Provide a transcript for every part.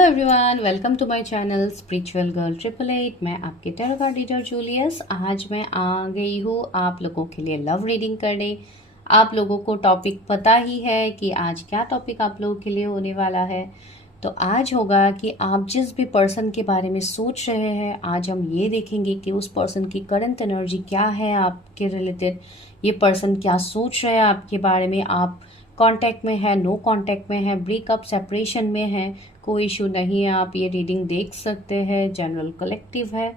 Hello everyone, welcome to my channel spiritual girl 888। मैं आपके tarot card reader Julius. आज मैं आ गई हूँ आप लोगों के लिए लव रीडिंग करने। आप लोगों को टॉपिक पता ही है कि आज क्या टॉपिक आप लोगों के लिए होने वाला है। तो आज होगा कि आप जिस भी पर्सन के बारे में सोच रहे हैं, आज हम ये देखेंगे कि उस पर्सन की करंट एनर्जी क्या है आपके रिलेटेड। ये पर्सन क्या सोच रहे हैं आपके बारे में, आप कांटेक्ट में है, नो कांटेक्ट में है, ब्रेकअप सेपरेशन में है, कोई इशू नहीं है। आप ये रीडिंग देख सकते हैं, जनरल कलेक्टिव है,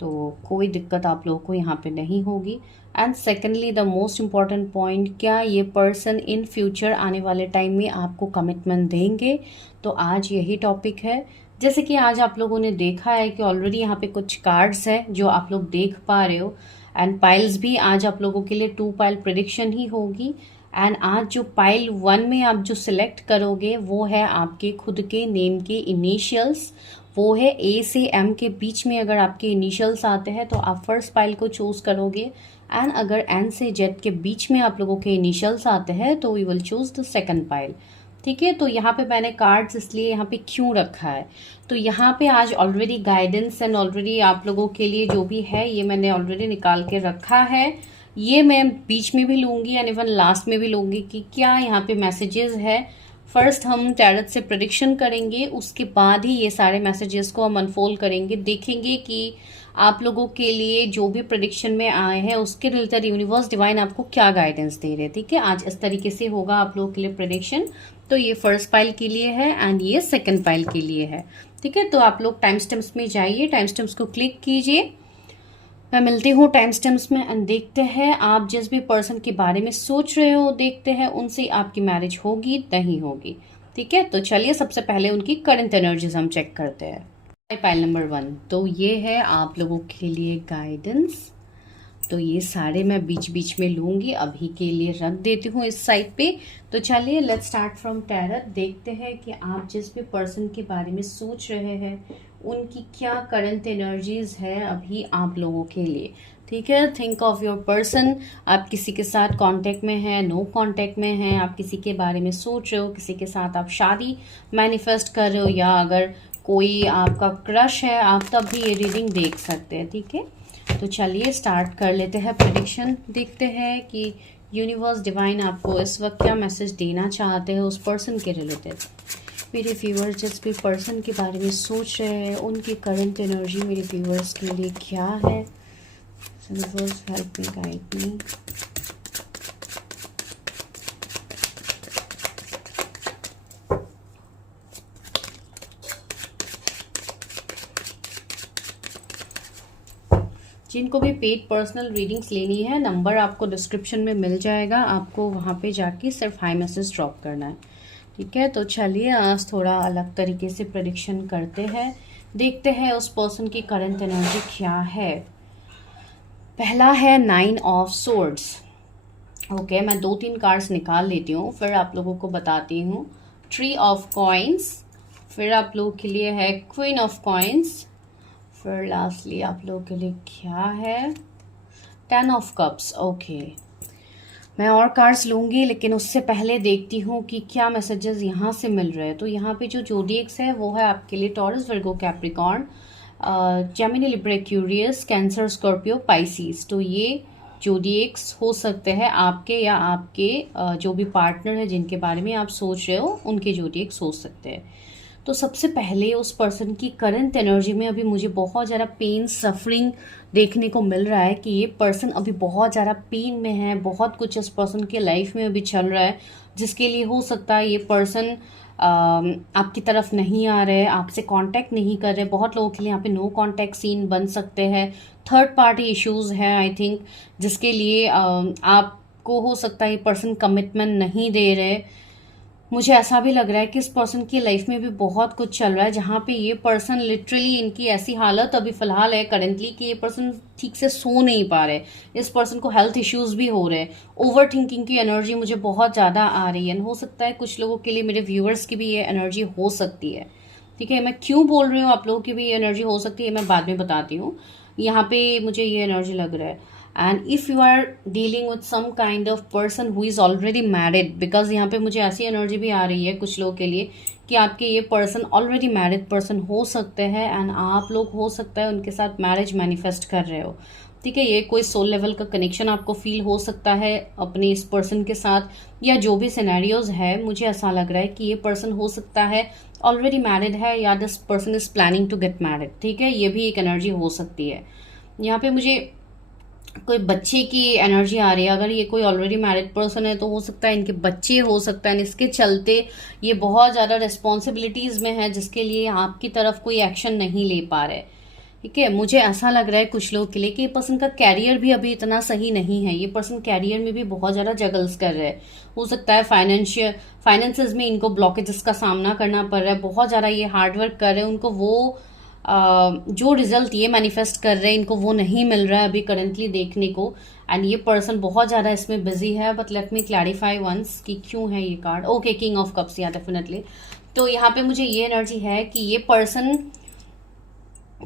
तो कोई दिक्कत आप लोगों को यहाँ पे नहीं होगी। And secondly the most important point, क्या ये पर्सन इन फ्यूचर आने वाले टाइम में आपको कमिटमेंट देंगे। तो आज यही टॉपिक है। जैसे कि आज आप लोगों ने देखा है कि ऑलरेडी यहाँ पे कुछ कार्ड्स है जो आप लोग देख पा रहे हो, एंड पाइल्स भी आज आप लोगों के लिए 2 पाइल प्रेडिक्शन ही होगी। एंड आज जो पाइल 1 में आप जो सिलेक्ट करोगे वो है आपके खुद के नेम के इनिशियल्स। वो है ए से एम के बीच में अगर आपके इनिशियल्स आते हैं तो आप फर्स्ट पाइल को चूज करोगे, एंड अगर एन से जेड के बीच में आप लोगों के इनिशियल्स आते हैं तो we will choose the second pile. ठीक है, तो यहाँ पे मैंने कार्ड्स इसलिए यहाँ पे क्यों रखा है, तो यहाँ पे आज ऑलरेडी गाइडेंस एंड ऑलरेडी आप लोगों के लिए जो भी है ये मैंने ऑलरेडी निकाल के रखा है। ये मैं बीच में भी लूंगी एंड इवन लास्ट में भी लूंगी कि क्या यहाँ पे मैसेजेस है। फर्स्ट हम टैरट से प्रेडिक्शन करेंगे, उसके बाद ही ये सारे मैसेजेस को हम अनफोल्ड करेंगे, देखेंगे कि आप लोगों के लिए जो भी प्रेडिक्शन में आए हैं उसके रिलेटेड यूनिवर्स डिवाइन आपको क्या गाइडेंस दे रहे हैं। ठीक है, आज इस तरीके से होगा आप लोगों के लिए प्रेडिक्शन। तो ये फर्स्ट पाइल के लिए है एंड ये सेकंड पाइल के लिए है। ठीक है, तो आप लोग टाइम स्टैम्प्स में जाइए, टाइम स्टैम्प्स को क्लिक कीजिए। मैं मिलती हूँ टाइम स्टैम्प्स में एंड देखते हैं आप जिस भी पर्सन के बारे में सोच रहे हो, देखते हैं उनसे आपकी मैरिज होगी नहीं होगी। ठीक है, तो चलिए सबसे पहले उनकी करंट एनर्जीज हम चेक करते हैं। पाइल नंबर 1, तो ये है आप लोगों के लिए गाइडेंस। तो ये सारे मैं बीच बीच में लूंगी, अभी के लिए रख देती हूँ इस साइड पे। तो चलिए लेट्स स्टार्ट फ्रॉम टैरट। देखते हैं कि आप जिस भी पर्सन के बारे में सोच रहे हैं उनकी क्या करंट एनर्जीज है अभी आप लोगों के लिए। ठीक है, थिंक ऑफ योर पर्सन। आप किसी के साथ कांटेक्ट में हैं, नो कांटेक्ट में हैं, आप किसी के बारे में सोच रहे हो, किसी के साथ आप शादी मैनिफेस्ट कर रहे हो, या अगर कोई आपका क्रश है आप तब भी ये रीडिंग देख सकते हैं। ठीक है, तो चलिए स्टार्ट कर लेते हैं प्रेडिक्शन। देखते हैं कि यूनिवर्स डिवाइन आपको इस वक्त क्या मैसेज देना चाहते हैं उस पर्सन के रिलेटेड। मेरे व्यूअर्स जिस भी पर्सन के बारे में सोच रहे हैं उनकी करंट एनर्जी मेरे व्यूअर्स के लिए क्या है। Universe help me, guide me. जिनको भी पेड पर्सनल रीडिंग्स लेनी है, नंबर आपको डिस्क्रिप्शन में मिल जाएगा, आपको वहाँ पे जाके सिर्फ हाई मैसेज ड्रॉप करना है। ठीक है, तो चलिए आज थोड़ा अलग तरीके से प्रेडिक्शन करते हैं, देखते हैं उस पर्सन की करंट एनर्जी क्या है। पहला है 9 ऑफ सोर्ड्स। ओके, मैं 2-3 कार्ड्स निकाल लेती हूँ फिर आप लोगों को बताती हूँ। 3 ऑफ कॉइन्स, फिर आप लोगों के लिए है क्वीन ऑफ कॉइन्स, फिर लास्टली आप लोगों के लिए क्या है 10 ऑफ कप्स। ओके, मैं और कार्ड्स लूंगी लेकिन उससे पहले देखती हूँ कि क्या मैसेजेस यहाँ से मिल रहे हैं। तो यहाँ पे जो जोडिएक्स है वो है आपके लिए Taurus, Virgo, Capricorn, Gemini, Libra, Aquarius, Cancer, Scorpio, Pisces. तो ये जोडिएक्स हो सकते हैं आपके या आपके जो भी पार्टनर है जिनके बारे में आप सोच रहे हो उनके जोडिएक्स हो सकते हैं। तो सबसे पहले उस पर्सन की करंट एनर्जी में अभी मुझे बहुत ज़्यादा पेन, सफरिंग देखने को मिल रहा है कि ये पर्सन अभी बहुत ज़्यादा पेन में है। बहुत कुछ इस पर्सन के लाइफ में अभी चल रहा है जिसके लिए हो सकता है ये पर्सन आपकी तरफ नहीं आ रहे, आपसे कांटेक्ट नहीं कर रहे। बहुत लोगों के लिए यहाँ पे नो कांटेक्ट सीन बन सकते हैं। थर्ड पार्टी इश्यूज हैं आई थिंक, जिसके लिए आपको हो सकता है ये पर्सन कमिटमेंट नहीं दे रहे। मुझे ऐसा भी लग रहा है कि इस पर्सन की लाइफ में भी बहुत कुछ चल रहा है जहाँ पे ये पर्सन लिटरली, इनकी ऐसी हालत अभी फिलहाल है करेंटली कि ये पर्सन ठीक से सो नहीं पा रहे। इस पर्सन को हेल्थ इश्यूज भी हो रहे हैं। ओवर थिंकिंग की एनर्जी मुझे बहुत ज़्यादा आ रही है। हो सकता है कुछ लोगों के लिए, मेरे व्यूअर्स की भी ये एनर्जी हो सकती है। ठीक है, मैं क्यों बोल रही हूँ आप लोगों की भी ये एनर्जी हो सकती है मैं बाद में बताती हूँ। यहाँ पे मुझे ये एनर्जी लग रहा है। And if you are dealing with some kind of person who is already married, because यहाँ पे मुझे ऐसी एनर्जी भी आ रही है कुछ लोगों के लिए कि आपके ये पर्सन ऑलरेडी मैरिड पर्सन हो सकते हैं एंड आप लोग हो सकता है उनके साथ मैरिज मैनिफेस्ट कर रहे हो। ठीक है, ये कोई सोल लेवल का कनेक्शन आपको फील हो सकता है अपने इस पर्सन के साथ, या जो भी सिनेरियोज है मुझे ऐसा लग रहा है कि ये पर्सन हो सकता है ऑलरेडी मैरिड है या this person is planning to get married. ठीक है, ये भी एक एनर्जी हो सकती है। यहाँ पे मुझे कोई बच्चे की एनर्जी आ रही है। अगर ये कोई ऑलरेडी मैरिड पर्सन है तो हो सकता है इनके बच्चे हो सकता है, इसके चलते ये बहुत ज़्यादा रिस्पॉन्सिबिलिटीज़ में है जिसके लिए आपकी तरफ कोई एक्शन नहीं ले पा रहे। ठीक है, मुझे ऐसा लग रहा है कुछ लोग के लिए कि ये पर्सन का कैरियर भी अभी इतना सही नहीं है। ये पर्सन कैरियर में भी बहुत ज़्यादा जगल्स कर रहे हैं। हो सकता है फाइनेंसेस में इनको ब्लॉकेजेस का सामना करना पड़ रहा है, बहुत ज़्यादा ये हार्डवर्क कर रहे हैं, उनको वो जो रिजल्ट ये मैनिफेस्ट कर रहे हैं इनको वो नहीं मिल रहा है अभी करेंटली देखने को। एंड ये पर्सन बहुत ज़्यादा इसमें बिजी है। But let me clarify once कि क्यों है ये card. Okay, king of cups, या डेफिनेटली। तो यहाँ पे मुझे ये एनर्जी है कि ये पर्सन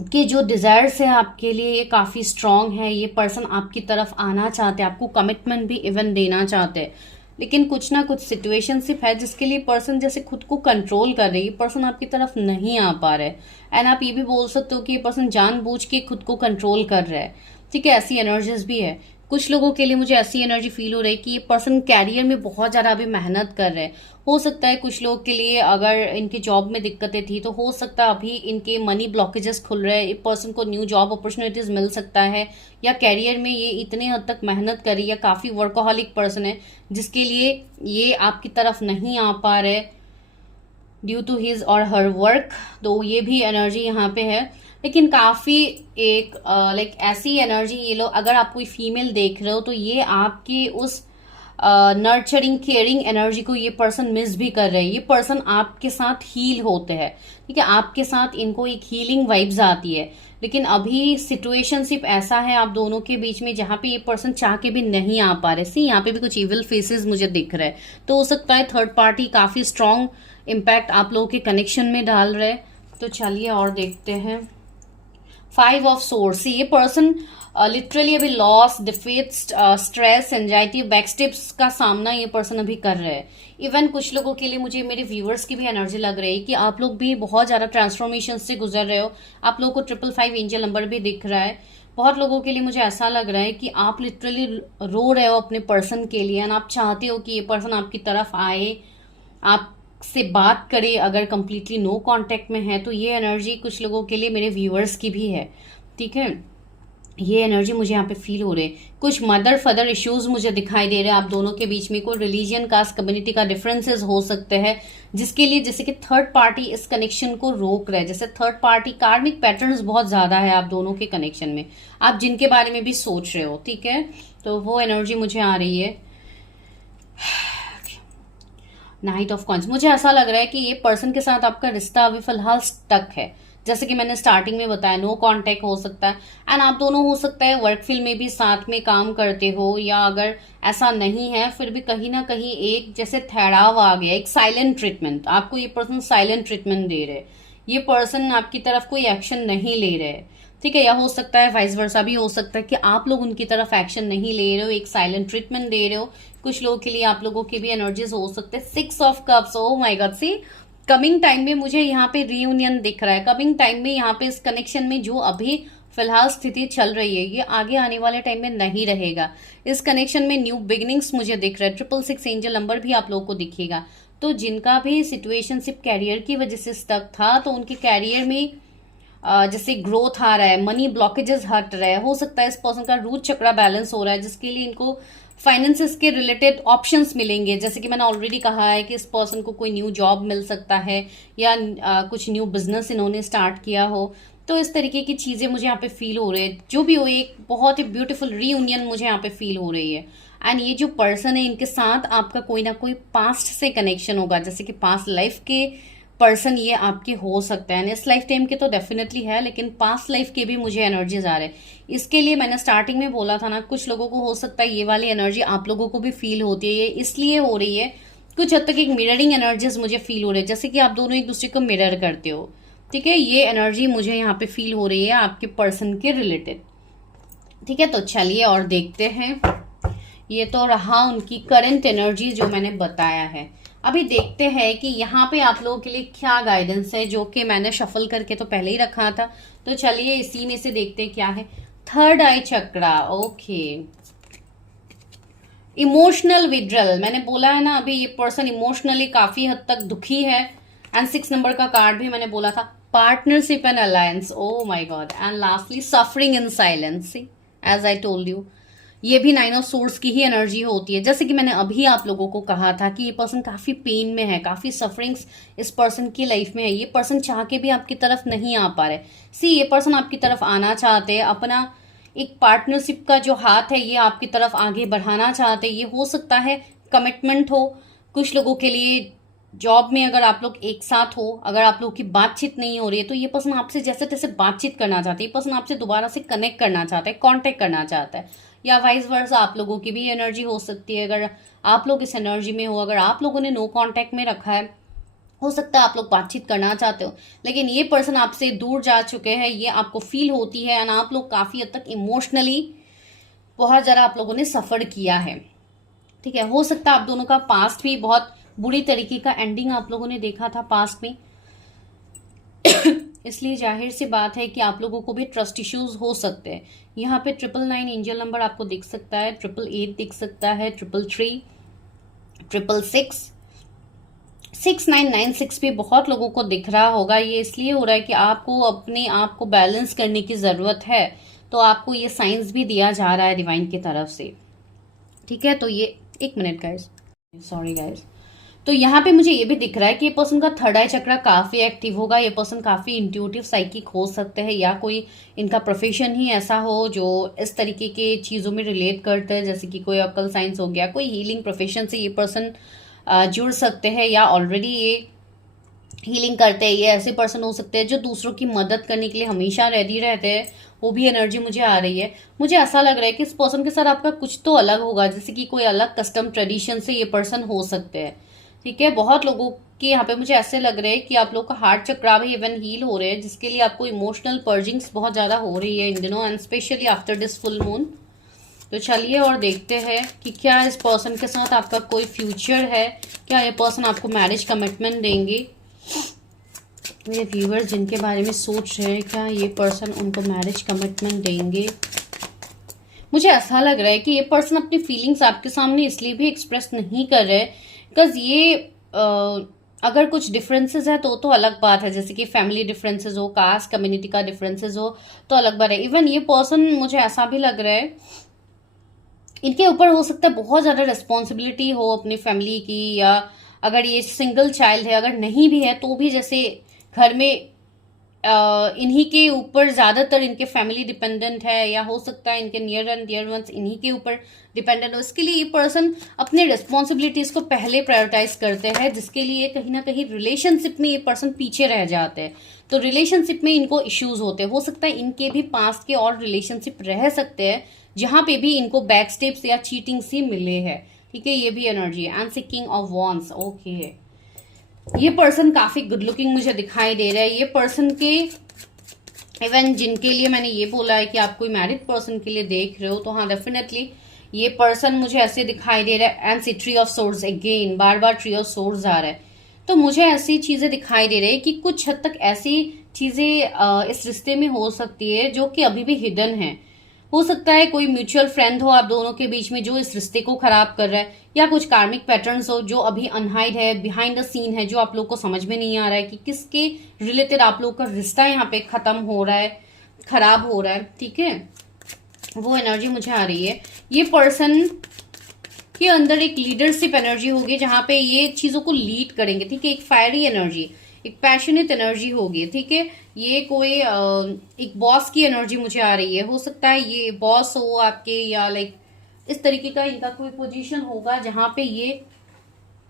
के जो डिजायर्स है आपके लिए ये काफ़ी स्ट्रांग है। ये पर्सन आपकी तरफ आना चाहते हैं, आपको कमिटमेंट भी इवन देना चाहते हैं, लेकिन कुछ ना कुछ सिचुएशनशिप है जिसके लिए पर्सन जैसे खुद को कंट्रोल कर रही है। पर्सन आपकी तरफ नहीं आ पा रहा है। एंड आप ये भी बोल सकते हो कि ये पर्सन जानबूझ के खुद को कंट्रोल कर रहा है। ठीक है, ऐसी एनर्जीज भी है। कुछ लोगों के लिए मुझे ऐसी एनर्जी फील हो रही है कि ये पर्सन कैरियर में बहुत ज़्यादा अभी मेहनत कर रहे हैं। हो सकता है कुछ लोग के लिए अगर इनकी जॉब में दिक्कतें थी तो हो सकता है अभी इनके मनी ब्लॉकेजेस खुल रहे हैं, एक पर्सन को न्यू जॉब अपॉर्चुनिटीज मिल सकता है, या कैरियर में ये इतने हद तक मेहनत करी, या काफ़ी वर्कोहॉलिक पर्सन है जिसके लिए ये आपकी तरफ नहीं आ पा रहे ड्यू टू हिज और हर वर्क। तो ये भी एनर्जी यहाँ पे है। लेकिन काफ़ी एक लाइक ऐसी एनर्जी ये लोग, अगर आप कोई फीमेल देख रहे हो तो ये आपकी उस नर्चरिंग केयरिंग एनर्जी को ये पर्सन मिस भी कर रहे हैं। ये पर्सन आपके साथ हील होते हैं। ठीक है, आपके साथ इनको एक हीलिंग वाइब्स आती है, लेकिन अभी सिचुएशनशिप ऐसा है आप दोनों के बीच में जहाँ पे ये पर्सन चाह के भी नहीं आ पा रहे। सी यहाँ पे भी कुछ इविल फेसेस मुझे दिख रहे हैं। तो हो सकता है थर्ड पार्टी काफ़ी स्ट्रांग इम्पैक्ट आप लोगों के कनेक्शन में डाल रहे। तो चलिए और देखते हैं। 5 ऑफ सोर्स, ये पर्सन लिटरली अभी लॉस, डिफीट, स्ट्रेस, एंजाइटी, बैकस्टेप्स का सामना ये पर्सन अभी कर रहे हैं। इवन कुछ लोगों के लिए मुझे मेरे व्यूअर्स की भी एनर्जी लग रही है कि आप लोग भी बहुत ज़्यादा ट्रांसफॉर्मेशन से गुजर रहे हो। आप लोगों को 555 एंजल नंबर भी दिख रहा है। बहुत लोगों के लिए मुझे ऐसा लग रहा है कि आप लिटरली रो रहे हो अपने पर्सन के लिए, एंड आप चाहते हो कि ये पर्सन आपकी तरफ आए, आप से बात करे। अगर कंप्लीटली नो कांटेक्ट में है तो ये एनर्जी कुछ लोगों के लिए मेरे व्यूअर्स की भी है। ठीक है, ये एनर्जी मुझे यहाँ पे फील हो रही है। कुछ मदर फादर इश्यूज मुझे दिखाई दे रहे हैं आप दोनों के बीच में। कोई रिलीजन, कास्ट, कम्युनिटी का डिफरेंसेस हो सकते हैं जिसके लिए जैसे कि थर्ड पार्टी इस कनेक्शन को रोक रहे हैं। जैसे थर्ड पार्टी कार्मिक पैटर्न्स बहुत ज्यादा है आप दोनों के कनेक्शन में, आप जिनके बारे में भी सोच रहे हो। ठीक है, तो वो एनर्जी मुझे आ रही है। नाइट ऑफ कॉइंस, मुझे ऐसा लग रहा है कि ये पर्सन के साथ आपका रिश्ता अभी फिलहाल स्टक है। जैसे कि मैंने स्टार्टिंग में बताया, नो कांटेक्ट हो सकता है। एंड आप दोनों हो सकता है वर्क फील्ड में भी साथ में काम करते हो, या अगर ऐसा नहीं है फिर भी कहीं ना कहीं एक जैसे ठहराव आ गया, एक साइलेंट ट्रीटमेंट। आपको ये पर्सन साइलेंट ट्रीटमेंट दे रहे, ये पर्सन आपकी तरफ कोई एक्शन नहीं ले रहे। ठीक है, या हो सकता है वाइस वर्सा भी हो सकता है कि आप लोग उनकी तरफ एक्शन नहीं ले रहे हो, एक साइलेंट ट्रीटमेंट दे रहे हो। कुछ लोगों के लिए आप लोगों की भी एनर्जीज हो सकते हैं। 6 of cups, oh my god, see coming time में मुझे यहाँ पे रीयूनियन दिख रहा है। कमिंग टाइम में यहाँ पे इस कनेक्शन में जो अभी फिलहाल स्थिति चल रही है ये आगे आने वाले टाइम में नहीं रहेगा। इस कनेक्शन में न्यू बिगिनिंग्स मुझे दिख रहा है। 666 एंजल नंबर भी आप लोगों को दिखेगा। तो जिनका भी सिचुएशनशिप कैरियर की वजह से स्टक था तो उनके कैरियर में जैसे ग्रोथ आ रहा है, मनी ब्लॉकेजेस हट रहे हैं। हो सकता है इस पर्सन का रूट चक्रा बैलेंस हो रहा है जिसके लिए इनको फाइनेंसेस के रिलेटेड ऑप्शंस मिलेंगे। जैसे कि मैंने ऑलरेडी कहा है कि इस पर्सन को कोई न्यू जॉब मिल सकता है, या कुछ न्यू बिजनेस इन्होंने स्टार्ट किया हो। तो इस तरीके की चीजें मुझे यहाँ पे फील हो रही है। जो भी हो, एक बहुत ही ब्यूटीफुल रीयूनियन मुझे यहाँ पे फील हो रही है। एंड ये जो पर्सन है इनके साथ आपका कोई ना कोई पास्ट से कनेक्शन होगा, जैसे कि पास्ट लाइफ के पर्सन ये आपके हो सकते हैं। इस लाइफ टाइम के तो डेफिनेटली है, लेकिन पास्ट लाइफ के भी मुझे एनर्जीज आ रहे हैं। इसके लिए मैंने स्टार्टिंग में बोला था ना, कुछ लोगों को हो सकता है ये वाली एनर्जी आप लोगों को भी फील होती है। ये इसलिए हो रही है कुछ हद तक एक मिररिंग एनर्जीज मुझे फील हो रही है, जैसे कि आप दोनों एक दूसरे को मिरर करते हो। ठीक है, ये एनर्जी मुझे यहाँ पे फील हो रही है आपके पर्सन के रिलेटेड। ठीक है, तो चलिए और देखते हैं। ये तो रहा उनकी करंट एनर्जी जो मैंने बताया है। अभी देखते हैं कि यहाँ पे आप लोगों के लिए क्या गाइडेंस है, जो कि मैंने शफल करके तो पहले ही रखा था। तो चलिए इसी में से देखते हैं क्या है। थर्ड आई चक्रा, ओके। इमोशनल विड्रल, मैंने बोला है ना, अभी ये पर्सन इमोशनली काफी हद तक दुखी है। एंड 6 नंबर का कार्ड भी मैंने बोला था, partnership and alliance, oh my god. And lastly suffering in silence, as I told you, ये भी 9 ऑफ सोर्स की ही एनर्जी होती है। जैसे कि मैंने अभी आप लोगों को कहा था कि ये पर्सन काफी पेन में है, काफी सफरिंग्स इस पर्सन की लाइफ में है। ये पर्सन चाह के भी आपकी तरफ नहीं आ पा रहे। सी, ये पर्सन आपकी तरफ आना चाहते हैं, अपना एक पार्टनरशिप का जो हाथ है ये आपकी तरफ आगे बढ़ाना चाहते हैं। ये हो सकता है कमिटमेंट हो कुछ लोगों के लिए। जॉब में अगर आप लोग एक साथ हो, अगर आप लोगों की बातचीत नहीं हो रही है, तो ये पर्सन आपसे जैसे तैसे बातचीत करना चाहते हैं। ये पर्सन आपसे दोबारा से कनेक्ट करना चाहता है, कांटेक्ट करना चाहता है। या वाइस वर्सा आप लोगों की भी एनर्जी हो सकती है। अगर आप लोग इस एनर्जी में हो, अगर आप लोगों ने नो कांटेक्ट में रखा है, हो सकता है आप लोग बातचीत करना चाहते हो, लेकिन ये पर्सन आपसे दूर जा चुके हैं, ये आपको फील होती है। एंड आप लोग काफी हद तक इमोशनली बहुत ज्यादा आप लोगों ने सफर किया है। ठीक है, हो सकता है आप दोनों का पास्ट भी बहुत बुरी तरीके का एंडिंग आप लोगों ने देखा था पास्ट में। इसलिए जाहिर सी बात है कि आप लोगों को भी ट्रस्ट इश्यूज हो सकते हैं। यहाँ पे 999 एंजल नंबर आपको दिख सकता है, 888 दिख सकता है, 333, 666, 6996 भी बहुत लोगों को दिख रहा होगा। ये इसलिए हो रहा है कि आपको अपने आप को बैलेंस करने की जरूरत है। तो आपको ये साइंस भी दिया जा रहा है डिवाइन की तरफ से। ठीक है, तो ये एक मिनट गाइस, सॉरी गाइस। तो यहाँ पे मुझे ये भी दिख रहा है कि ये पर्सन का थर्ड आई चक्रा काफी एक्टिव होगा। ये पर्सन काफी इंट्यूटिव साइकिक हो सकते हैं, या कोई इनका प्रोफेशन ही ऐसा हो जो इस तरीके के चीजों में रिलेट करते हैं, जैसे कि कोई अकल साइंस हो गया, कोई हीलिंग प्रोफेशन से ये पर्सन जुड़ सकते हैं, या ऑलरेडी ये हीलिंग करते हैं। ये ऐसे पर्सन हो सकते हैं जो दूसरों की मदद करने के लिए हमेशा रेडी रहते हैं। वो भी एनर्जी मुझे आ रही है। मुझे ऐसा लग रहा है कि इस पर्सन के साथ आपका कुछ तो अलग होगा, जैसे कि कोई अलग कस्टम ट्रेडिशन से ये पर्सन हो सकते हैं। ठीक है, बहुत लोगों के यहाँ पे मुझे ऐसे लग रहे हैं कि आप लोग का हार्ट चक्रा भी इवन हील हो रहे हैं, जिसके लिए आपको इमोशनल पर्जिंग्स बहुत ज्यादा हो रही है इन दिनों, and specially after this full moon. तो चलिए और देखते हैं कि क्या इस पर्सन के साथ आपका कोई फ्यूचर है, क्या ये पर्सन आपको मैरिज कमिटमेंट देंगे। मेरे व्यूअर्स जिनके बारे में सोच रहे हैं, क्या ये पर्सन उनको मैरिज कमिटमेंट देंगे। मुझे ऐसा लग रहा है कि ये पर्सन अपनी फीलिंग्स आपके सामने इसलिए भी एक्सप्रेस नहीं कर रहे बिकॉज ये अगर कुछ डिफरेंसेस है तो अलग बात है, जैसे कि फैमिली डिफरेंसेस हो, कास्ट कम्युनिटी का डिफरेंसेस हो तो अलग बात है। इवन ये पर्सन मुझे ऐसा भी लग रहा है इनके ऊपर हो सकता है बहुत ज्यादा रिस्पॉन्सिबिलिटी हो अपनी फैमिली की, या अगर ये सिंगल चाइल्ड है, अगर नहीं भी है तो भी जैसे घर में इन्हीं के ऊपर ज्यादातर इनके फैमिली डिपेंडेंट है, या हो सकता है इनके नियर एंड डियर वंस इन्हीं के ऊपर डिपेंडेंट हो। इसके लिए ये पर्सन अपने रिस्पॉन्सिबिलिटीज को पहले प्रायोरिटाइज करते हैं, जिसके लिए कहीं ना कहीं रिलेशनशिप में ये पर्सन पीछे रह जाते हैं। तो रिलेशनशिप में इनको इश्यूज होते हैं। हो सकता है इनके भी पास्ट के और रिलेशनशिप रह सकते हैं जहां पे भी इनको बैक स्टेप्स या चीटिंग से मिले हैं। ठीक है, ये भी एनर्जी है। And seeking of wands, okay. ये पर्सन काफी गुड लुकिंग मुझे दिखाई दे रहा है। ये पर्सन के इवन जिनके लिए मैंने ये बोला है कि आप कोई मैरिड पर्सन के लिए देख रहे हो, तो हाँ डेफिनेटली ये पर्सन मुझे ऐसे दिखाई दे रहा है। And see three of swords, again बार बार ट्री ऑफ सोर्ड्स आ रहा है। तो मुझे ऐसी चीजें दिखाई दे रही है कि कुछ हद तक ऐसी चीजें इस रिश्ते में हो सकती है जो कि अभी भी हिडन है। हो सकता है कोई म्यूचुअल फ्रेंड हो आप दोनों के बीच में जो इस रिश्ते को खराब कर रहा है, या कुछ कार्मिक पैटर्न्स हो जो अभी अनहाइड है, बिहाइंड द सीन है, जो आप लोग को समझ में नहीं आ रहा है कि किसके रिलेटेड आप लोग का रिश्ता यहाँ पे खत्म हो रहा है, खराब हो रहा है। ठीक है, वो एनर्जी मुझे आ रही है। ये पर्सन के अंदर एक लीडरशिप एनर्जी होगी जहां पे ये चीजों को लीड करेंगे। ठीक है, एक फायरी एनर्जी, एक पैशनेट एनर्जी होगी। ठीक है, ये कोई एक बॉस की एनर्जी मुझे आ रही है। हो सकता है ये बॉस हो आपके, या लाइक इस तरीके का इनका कोई पोजीशन होगा जहां पे ये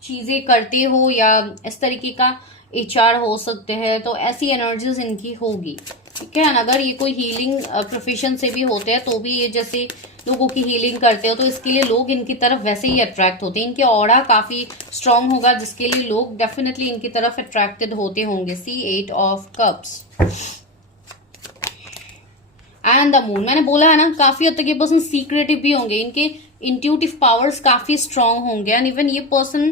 चीजें करते हो, या इस तरीके का एचआर हो सकते हैं। तो ऐसी एनर्जीज इनकी होगी। ठीक है, अगर ये कोई हीलिंग प्रोफेशन से भी होते हैं तो भी ये जैसे लोगों की हीलिंग करते हो, तो इसके लिए लोग इनकी तरफ वैसे ही अट्रैक्ट होते हैं। इनके ऑरा काफी स्ट्रांग होगा, जिसके लिए लोग डेफिनेटली इनकी तरफ अट्रैक्टेड होते होंगे। सी 8 of cups, and the moon, मैंने बोला है ना काफी हद तक ये पर्सन सीक्रेटिव भी होंगे, इनके इंट्यूटिव पावर्स काफी स्ट्रांग होंगे एंड इवन ये पर्सन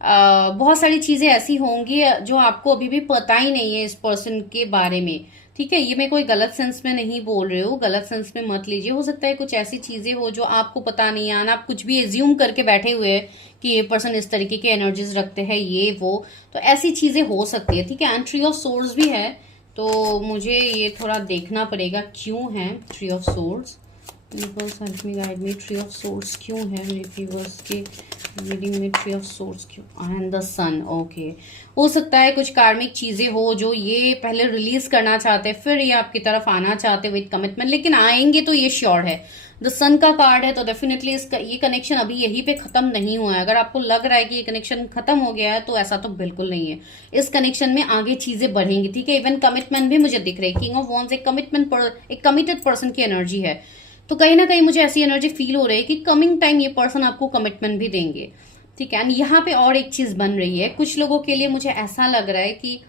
बहुत सारी चीजें ऐसी होंगी जो आपको अभी भी पता ही नहीं है इस पर्सन के बारे में। ठीक है, ये मैं कोई गलत सेंस में नहीं बोल रही हूँ, गलत सेंस में मत लीजिए। हो सकता है कुछ ऐसी चीजें हो जो आपको पता नहीं है, आप कुछ भी एज्यूम करके बैठे हुए हैं कि ये पर्सन इस तरीके के एनर्जीज रखते हैं, ये वो, तो ऐसी चीजें हो सकती है। ठीक है, एंड ट्री ऑफ सोर्ड्स भी है, तो मुझे ये थोड़ा देखना पड़ेगा क्यों है tree of swords. Universe help me guide me, tree of swords क्यों है मेरे व्यूअर्स के रीडिंग में, ट्री ऑफ सोर्ड्स क्यों एंड द सन। ओके, हो सकता है कुछ कार्मिक चीजें हो जो ये पहले रिलीज करना चाहते हैं, फिर ये आपकी तरफ आना चाहते हैं विद कमिटमेंट, लेकिन आएंगे तो ये श्योर है। द सन का कार्ड है, तो डेफिनेटली इसका ये कनेक्शन अभी यहीं पे खत्म नहीं हुआ है। अगर आपको लग रहा है कि ये कनेक्शन खत्म हो गया है तो ऐसा तो बिल्कुल नहीं है, इस कनेक्शन में आगे चीजें बढ़ेंगी। ठीक है, इवन कमिटमेंट भी मुझे दिख रही है, किंग ऑफ वॉन्ड्स एक एक कमिटेड पर्सन की एनर्जी है, तो कहीं ना कहीं मुझे ऐसी एनर्जी फील हो रही है कि कमिंग टाइम ये पर्सन आपको कमिटमेंट भी देंगे। ठीक है, एंड यहाँ पे और एक चीज बन रही है, कुछ लोगों के लिए मुझे ऐसा लग रहा है कि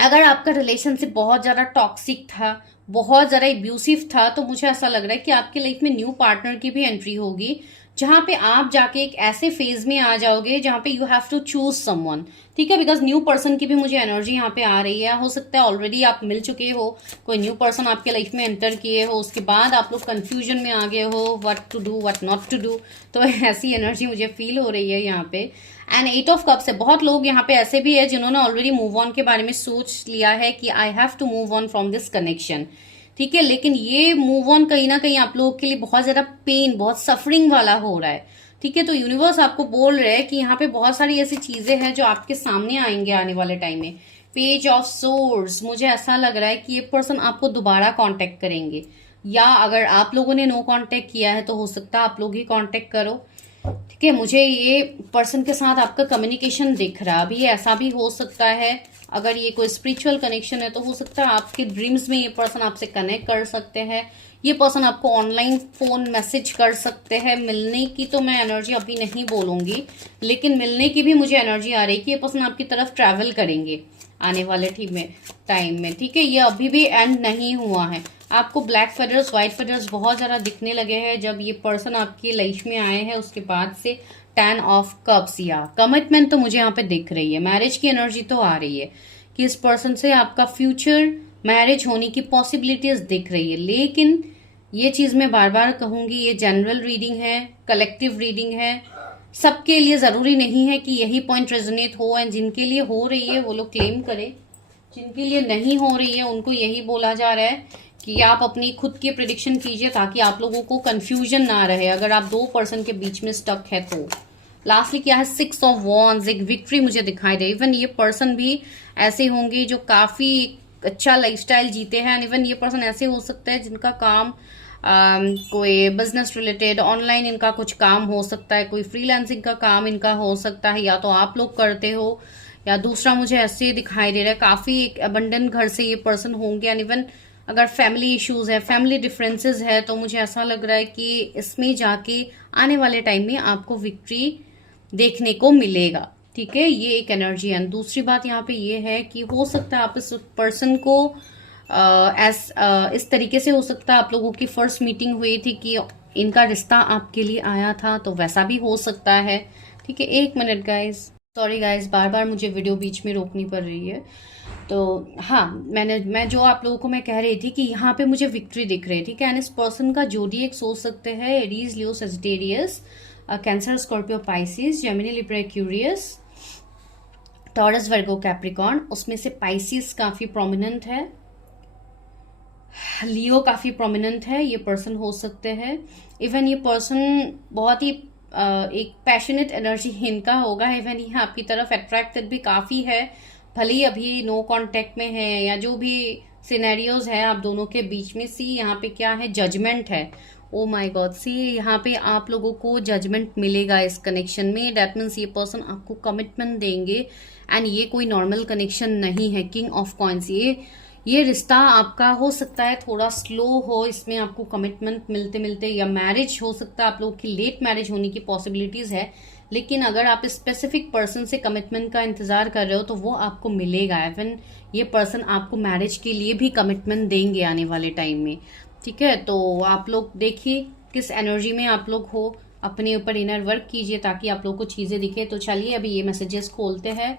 अगर आपका रिलेशनशिप बहुत ज्यादा टॉक्सिक था, बहुत ज्यादा एब्यूसिव था, तो मुझे ऐसा लग रहा है कि आपके लाइफ में न्यू पार्टनर की भी एंट्री होगी, जहां पे आप जाके एक ऐसे फेज में आ जाओगे जहां पे you have to choose someone. ठीक है, बिकॉज न्यू पर्सन की भी मुझे एनर्जी यहाँ पे आ रही है। हो सकता है ऑलरेडी आप मिल चुके हो, कोई न्यू पर्सन आपके लाइफ में एंटर किए हो, उसके बाद आप लोग कंफ्यूजन में आ गए हो what to do what not to do, तो ऐसी एनर्जी मुझे फील हो रही है यहाँ पे। एंड 8 ऑफ कप्स है, बहुत लोग यहाँ पे ऐसे भी है जिन्होंने ऑलरेडी मूव ऑन के बारे में सोच लिया है कि I have to move on from this connection. ठीक है, लेकिन ये मूव ऑन कहीं ना कहीं आप लोगों के लिए बहुत ज्यादा पेन, बहुत सफरिंग वाला हो रहा है। ठीक है, तो यूनिवर्स आपको बोल रहे हैं कि यहाँ पे बहुत सारी ऐसी चीजें हैं जो आपके सामने आएंगे आने वाले टाइम में। पेज ऑफ सोर्ड्स, मुझे ऐसा लग रहा है कि ये पर्सन आपको दोबारा कांटेक्ट करेंगे, या अगर आप लोगों ने नो कांटेक्ट किया है तो हो सकता है आप लोग ही कांटेक्ट करो। ठीक है, मुझे ये पर्सन के साथ आपका कम्युनिकेशन दिख रहा है। अभी ऐसा भी हो सकता है, अगर ये कोई स्पिरिचुअल कनेक्शन है तो हो सकता है आपके ड्रीम्स में ये पर्सन आपसे कनेक्ट कर सकते हैं, ये पर्सन आपको ऑनलाइन फोन मैसेज कर सकते हैं। मिलने की तो मैं एनर्जी अभी नहीं बोलूंगी, लेकिन मिलने की भी मुझे एनर्जी आ रही है कि ये पर्सन आपकी तरफ ट्रैवल करेंगे आने वाले टाइम में। ठीक है, ये अभी भी एंड नहीं हुआ है। आपको ब्लैक फेदर्स, व्हाइट फेदर्स बहुत ज्यादा दिखने लगे हैं जब ये पर्सन आपकी लाइफ में आए हैं। उसके बाद से 10 ऑफ कप्स या कमिटमेंट तो मुझे यहाँ पे दिख रही है, मैरिज की एनर्जी तो आ रही है कि इस पर्सन से आपका फ्यूचर मैरिज होने की पॉसिबिलिटीज दिख रही है। लेकिन ये चीज मैं बार बार कहूंगी, ये जनरल रीडिंग है, कलेक्टिव रीडिंग है, सबके लिए जरूरी नहीं है कि यही पॉइंट रेजोनेट हो। एंड जिनके लिए हो रही है वो लोग क्लेम करें, जिनके लिए नहीं हो रही है उनको यही बोला जा रहा है कि आप अपनी खुद की प्रिडिक्शन कीजिए ताकि आप लोगों को कंफ्यूजन ना रहे अगर आप दो पर्सन के बीच में स्टक है तो। लास्टली क्या है, 6 ऑफ वॉन्ड्स, एक विक्ट्री मुझे दिखाई दे। इवन ये पर्सन भी ऐसे होंगे जो काफी अच्छा लाइफस्टाइल जीते हैं। इवन ये पर्सन ऐसे हो सकते हैं जिनका काम कोई बिजनेस रिलेटेड ऑनलाइन इनका कुछ काम हो सकता है, कोई फ्रीलांसिंग का काम इनका हो सकता है, या तो आप लोग करते हो या दूसरा मुझे ऐसे दिखाई दे रहा है काफी एक अबंडन घर से ये पर्सन होंगे। एंड इवन अगर फैमिली इश्यूज है, फैमिली डिफरेंसेस है, तो मुझे ऐसा लग रहा है कि इसमें जाके आने वाले टाइम में आपको विक्ट्री देखने को मिलेगा। ठीक है, ये एक एनर्जी है। दूसरी बात यहाँ पे ये है कि हो सकता है आप इस पर्सन को इस तरीके से हो सकता है आप लोगों की फर्स्ट मीटिंग हुई थी कि इनका रिश्ता आपके लिए आया था, तो वैसा भी हो सकता है। ठीक है, 1 मिनट गाइज, सॉरी गाइज, बार बार मुझे वीडियो बीच में रोकनी पड़ रही है। तो हाँ, मैं जो आप लोगों को मैं कह रही थी कि यहाँ पे मुझे विक्ट्री दिख रही है। ठीक है, एंड इस पर्सन का जोडिएक सोच सकते हैं Aries, Leo, Sagittarius, Cancer, Scorpio, Pisces, Gemini, Libra, Aquarius, Taurus, Virgo, Capricorn. उसमें से पाइसिस काफी प्रोमिनेंट है, लियो काफी प्रोमिनेंट है, ये पर्सन हो सकते हैं। इवन ये पर्सन बहुत ही एक पैशनेट एनर्जी इनका होगा। इवन ये आपकी तरफ अट्रैक्टेड भी काफी है, भले ही अभी नो कांटेक्ट में है या जो भी सिनेरियोज है आप दोनों के बीच में। सी यहाँ पे क्या है, जजमेंट है। ओ माय गॉड, सी यहाँ पे आप लोगों को जजमेंट मिलेगा इस कनेक्शन में। दैट मीन्स ये पर्सन आपको कमिटमेंट देंगे एंड ये कोई नॉर्मल कनेक्शन नहीं है। किंग ऑफ कॉइंस, ये रिश्ता आपका हो सकता है थोड़ा स्लो हो, इसमें आपको कमिटमेंट मिलते मिलते, या मैरिज हो सकता है आप लोगों की लेट मैरिज होने की पॉसिबिलिटीज है। लेकिन अगर आप स्पेसिफिक पर्सन से कमिटमेंट का इंतजार कर रहे हो तो वो आपको मिलेगा। इवन ये पर्सन आपको मैरिज के लिए भी कमिटमेंट देंगे आने वाले टाइम में। ठीक है, तो आप लोग देखिए किस एनर्जी में आप लोग हो, अपने ऊपर इनर वर्क कीजिए ताकि आप लोग को चीजें दिखे। तो चलिए अभी ये मैसेजेस खोलते हैं।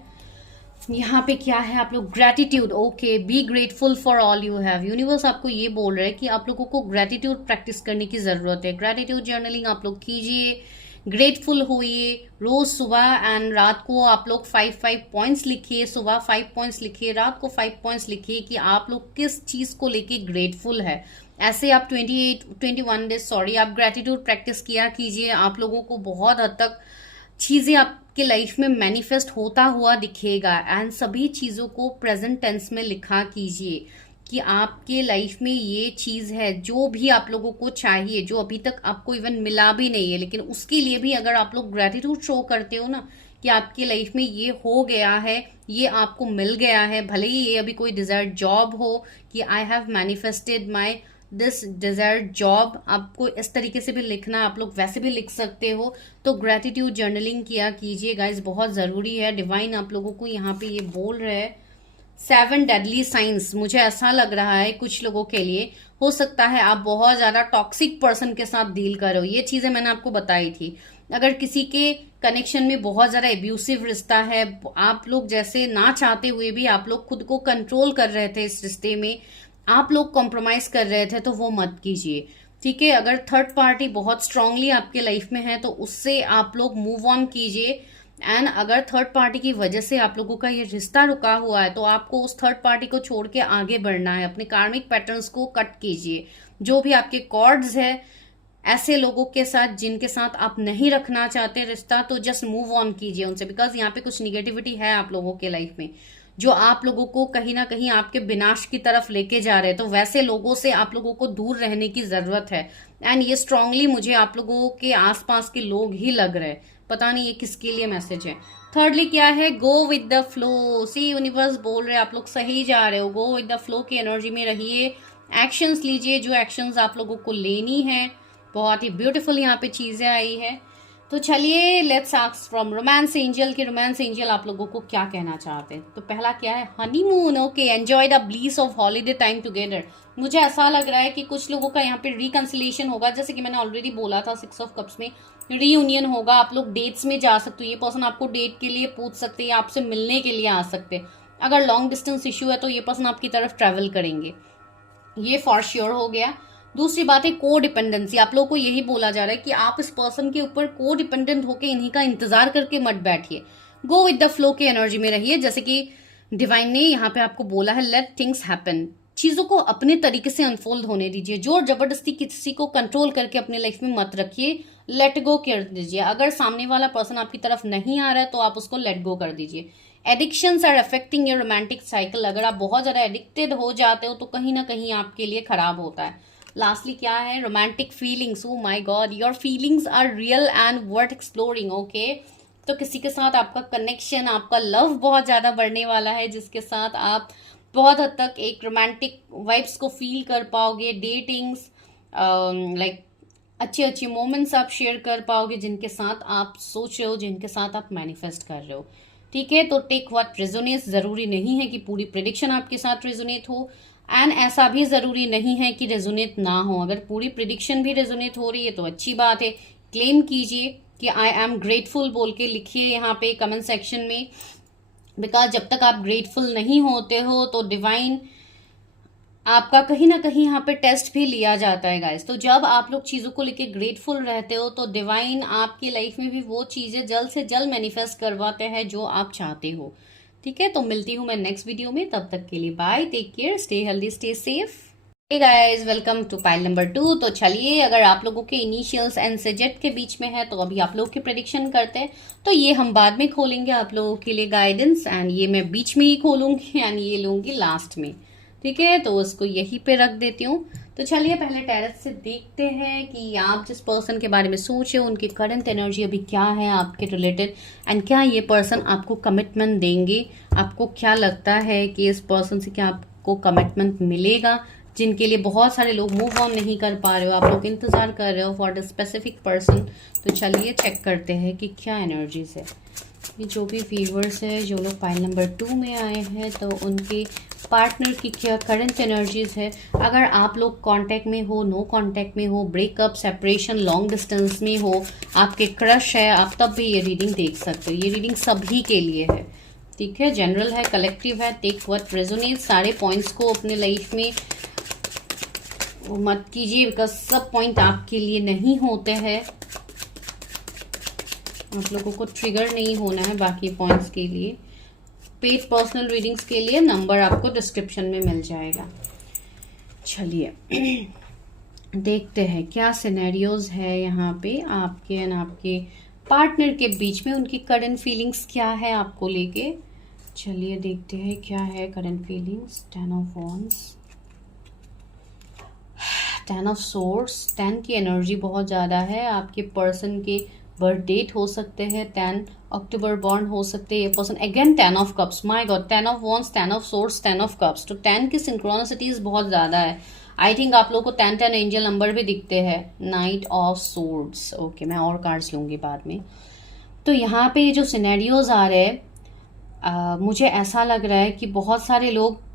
यहाँ पे क्या है, आप लोग gratitude, okay, be grateful for all you have. Universe आपको ये बोल रहा है कि आप लोगों को ग्रेटिट्यूड प्रैक्टिस करने की जरूरत है। ग्रेटिट्यूड जर्नलिंग आप लोग कीजिए, ग्रेटफुल होइए रोज सुबह एंड रात को। आप लोग 5 पॉइंट्स लिखिए, सुबह 5 पॉइंट्स लिखिए, रात को 5 पॉइंट्स लिखिए कि आप लोग किस चीज को लेके ग्रेटफुल है। ऐसे आप 21 डेज आप ग्रेटिट्यूड प्रैक्टिस किया कीजिए। आप लोगों को बहुत हद तक चीजें आपके लाइफ में मैनिफेस्ट होता हुआ दिखेगा। एंड सभी चीजों को प्रेजेंट टेंस में लिखा कीजिए कि आपके लाइफ में ये चीज है जो भी आप लोगों को चाहिए, जो अभी तक आपको इवन मिला भी नहीं है, लेकिन उसके लिए भी अगर आप लोग ग्रेटिट्यूड शो करते हो ना कि आपके लाइफ में ये हो गया है, ये आपको मिल गया है, भले ही ये अभी कोई डिजायर्ड जॉब हो कि I have manifested my this desired job, आपको इस तरीके से भी लिखना, आप लोग वैसे भी लिख सकते हो। तो ग्रेटिट्यूड जर्नलिंग किया कीजिए गाइज, बहुत जरूरी है। डिवाइन आप लोगों को यहाँ पे ये बोल रहे हैं 7 डेडली साइंस। मुझे ऐसा लग रहा है कुछ लोगों के लिए हो सकता है आप बहुत ज्यादा टॉक्सिक पर्सन के साथ डील करो। ये चीजें मैंने आपको बताई थी। अगर किसी के कनेक्शन में बहुत ज्यादा एब्यूसिव रिश्ता है, आप लोग जैसे ना चाहते हुए भी आप लोग खुद को कंट्रोल कर रहे थे इस रिश्ते में, आप लोग कॉम्प्रोमाइज कर रहे थे, तो वो मत कीजिए। ठीक है, अगर थर्ड पार्टी बहुत स्ट्रांगली आपके लाइफ में है तो उससे आप लोग मूव ऑन कीजिए। एंड अगर थर्ड पार्टी की वजह से आप लोगों का ये रिश्ता रुका हुआ है तो आपको उस थर्ड पार्टी को छोड़ के आगे बढ़ना है। अपने कार्मिक पैटर्न्स को कट कीजिए। जो भी आपके कॉर्ड्स है ऐसे लोगों के साथ जिनके साथ आप नहीं रखना चाहते रिश्ता, तो जस्ट मूव ऑन कीजिए उनसे। बिकॉज यहाँ पे कुछ निगेटिविटी है आप लोगों के लाइफ में जो आप लोगों को कहीं ना कहीं आपके विनाश की तरफ लेके जा रहे हैं। तो वैसे लोगों से आप लोगों को दूर रहने की जरूरत है। एंड ये स्ट्रांगली मुझे आप लोगों के आसपास के लोग ही लग रहे हैं, पता नहीं ये किसके लिए मैसेज है। थर्डली क्या है, go with the flow. See universe बोल रहे हैं आप लोग सही जा रहे हो, गो विद द फ्लो की एनर्जी में रहिए, एक्शंस लीजिए जो एक्शंस आप लोगों को लेनी है। बहुत ही ब्यूटीफुल यहाँ पे चीजें आई है। तो चलिए let's ask from romance angel कि रोमांस एंजल आप लोगों को क्या कहना चाहते हैं। तो पहला क्या है, honeymoon, okay, enjoy the bliss of holiday time together. मुझे ऐसा लग रहा है कि कुछ लोगों का यहाँ पे रिकंसिलिएशन होगा, जैसे कि मैंने ऑलरेडी बोला था 6 ऑफ कप्स में रीयूनियन होगा। आप लोग डेट्स में जा सकते हो, ये पर्सन आपको डेट के लिए पूछ सकते हैं, आपसे मिलने के लिए आ सकते हैं। अगर लॉन्ग डिस्टेंस इश्यू है तो ये पर्सन आपकी तरफ ट्रेवल करेंगे, ये फॉर श्योर हो गया। दूसरी बात है को डिपेंडेंसी। आप लोगों को यही बोला जा रहा है कि आप इस पर्सन के ऊपर को डिपेंडेंट होकर इन्हीं का इंतजार करके मत बैठिए, गो विद द फ्लो की एनर्जी में रहिए। जैसे कि डिवाइन ने यहाँ पे आपको बोला है लेट थिंग्स हैपन, चीजों को अपने तरीके से अनफोल्ड होने दीजिए। जोर जबरदस्ती किसी को कंट्रोल करके अपने लाइफ में मत रखिए, लेट गो कर दीजिए। अगर सामने वाला पर्सन आपकी तरफ नहीं आ रहा है तो आप उसको लेट गो कर दीजिए। Addictions are affecting your romantic cycle. अगर आप बहुत ज्यादा एडिक्टेड हो जाते हो तो कहीं ना कहीं आपके लिए खराब होता है। लास्टली क्या है, romantic feelings, oh my god, your feelings are real and worth exploring, okay. तो किसी के साथ आपका कनेक्शन, आपका लव बहुत ज्यादा बढ़ने वाला है, जिसके साथ आप बहुत हद तक एक रोमांटिक वाइब्स को फील कर पाओगे। डेटिंग्स लाइक अच्छे अच्छे मोमेंट्स आप शेयर कर पाओगे जिनके साथ आप सोच रहे हो, जिनके साथ आप मैनिफेस्ट कर रहे हो। ठीक है, तो टेक व्हाट रेजोनेट्स। जरूरी नहीं है कि पूरी प्रेडिक्शन आपके साथ रेजोनेट हो, एंड ऐसा भी जरूरी नहीं है कि रेजोनेट ना हो। अगर पूरी प्रिडिक्शन भी रेजोनेट हो रही है तो अच्छी बात है। क्लेम कीजिए कि आई एम ग्रेटफुल बोल के लिखिए यहाँ पे कमेंट सेक्शन में। बिकॉज जब तक आप ग्रेटफुल नहीं होते हो तो डिवाइन आपका कहीं ना कहीं यहाँ पे टेस्ट भी लिया जाता है गाइस। तो जब आप लोग चीजों को लेके ग्रेटफुल रहते हो तो डिवाइन आपकी लाइफ में भी वो चीजें जल्द से जल्द मैनिफेस्ट करवाते हैं जो आप चाहते हो। ठीक है, तो मिलती हूँ मैं नेक्स्ट वीडियो में, तब तक के लिए bye, take care, stay healthy, stay safe. Hey guys, welcome to pile number 2। तो चलिए, अगर आप लोगों के इनिशियल्स एंड सजेट के बीच में है तो अभी आप लोग की प्रेडिक्शन करते हैं। तो ये हम बाद में खोलेंगे आप लोगों के लिए गाइडेंस, एंड ये मैं बीच में ही खोलूंगी एंड ये लूंगी लास्ट में। ठीक है, तो उसको यहीं पे रख देती हूँ। तो चलिए पहले टैरट से देखते हैं कि आप जिस पर्सन के बारे में सोच रहे हो उनकी करंट एनर्जी अभी क्या है आपके रिलेटेड, एंड क्या ये पर्सन आपको कमिटमेंट देंगे। आपको क्या लगता है कि इस पर्सन से क्या आपको कमिटमेंट मिलेगा। जिनके लिए बहुत सारे लोग मूव ऑन नहीं कर पा रहे हो, आप लोग इंतजार कर रहे हो फॉर द स्पेसिफिक पर्सन। तो चलिए चेक करते हैं कि क्या एनर्जीज है। ये जो भी व्यूअर्स है, जो लोग पाइल नंबर 2 में आए हैं, तो उनके पार्टनर की क्या करंट एनर्जीज है। अगर आप लोग कांटेक्ट में हो, नो कांटेक्ट में हो, ब्रेकअप, सेपरेशन, लॉन्ग डिस्टेंस में हो, आपके क्रश है, आप तब भी ये रीडिंग देख सकते हो। ये रीडिंग सभी के लिए है, ठीक है। जनरल है, कलेक्टिव है, टेक व्हाट रेजोनेट। सारे पॉइंट्स को अपने लाइफ में मत कीजिए, बिकॉज सब पॉइंट आपके लिए नहीं होते हैं। आप लोगों को ट्रिगर नहीं होना है बाकी पॉइंट्स के लिए। पेड पर्सनल रीडिंग्स के लिए नंबर आपको डिस्क्रिप्शन में मिल जाएगा। चलिए देखते हैं क्या सिनेरियोज है यहाँ पे आपके एंड आपके पार्टनर के बीच में, उनकी करंट फीलिंग्स क्या है आपको लेके। चलिए देखते हैं क्या है current feelings. 10 of wands, 10 of swords. 10 की एनर्जी बहुत ज़्यादा है। आपके पर्सन के बर्थ डेट हो सकते हैं, 10 अक्टूबर बॉर्न हो सकते हैं ये person. Again 10 of cups, my God, 10 of wands, 10 of swords, 10 of cups. तो 10 की सिंक्रोनिसिटीज बहुत ज़्यादा है। आई थिंक आप लोग को 10 एंजल नंबर भी दिखते हैं। नाइट ऑफ सोर्ड्स, ओके, मैं और कार्ड्स लूँगी बाद में। तो यहाँ पे ये जो सिनेरियोज आ रहे हैं, मुझे ऐसा लग रहा है कि बहुत सारे लोग,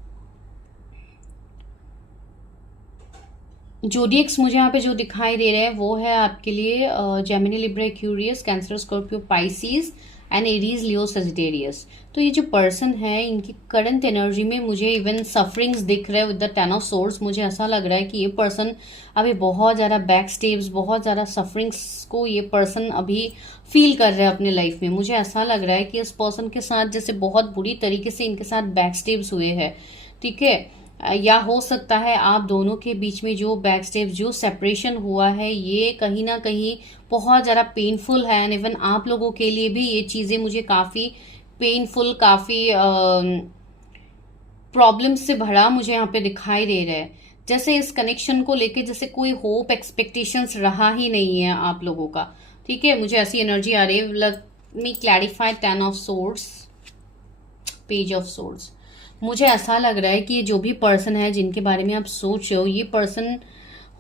जोडियक्स मुझे यहाँ पे जो दिखाई दे रहे हैं वो है आपके लिए Gemini, Libra, Aquarius, Cancer, Scorpio, Pisces and Aries, Leo, Sagittarius. तो ये जो पर्सन है, इनकी करंट एनर्जी में मुझे इवन सफरिंग्स दिख रहे हैं विद द 10 ऑफ सोर्ड्स। मुझे ऐसा लग रहा है कि ये पर्सन अभी बहुत ज़्यादा बैक स्टेप्स, बहुत ज़्यादा सफरिंग्स को ये पर्सन अभी फील कर रहे हैं अपने लाइफ में। मुझे ऐसा लग रहा है कि इस पर्सन के साथ जैसे बहुत बुरी तरीके से इनके साथ बैक स्टेप्स हुए हैं, ठीक है। या हो सकता है आप दोनों के बीच में जो बैक स्टेप, जो सेपरेशन हुआ है, ये कहीं ना कहीं बहुत ज़्यादा पेनफुल है। एंड इवन आप लोगों के लिए भी ये चीज़ें मुझे काफ़ी पेनफुल, काफ़ी प्रॉब्लम से भरा मुझे यहाँ पे दिखाई दे रहा है। जैसे इस कनेक्शन को लेके जैसे कोई होप, एक्सपेक्टेशंस रहा ही नहीं है आप लोगों का, ठीक है। मुझे ऐसी एनर्जी आ रही है। Late me clarify 10 of swords, page of swords. मुझे ऐसा लग रहा है कि ये जो भी पर्सन है जिनके बारे में आप सोच रहे हो, ये पर्सन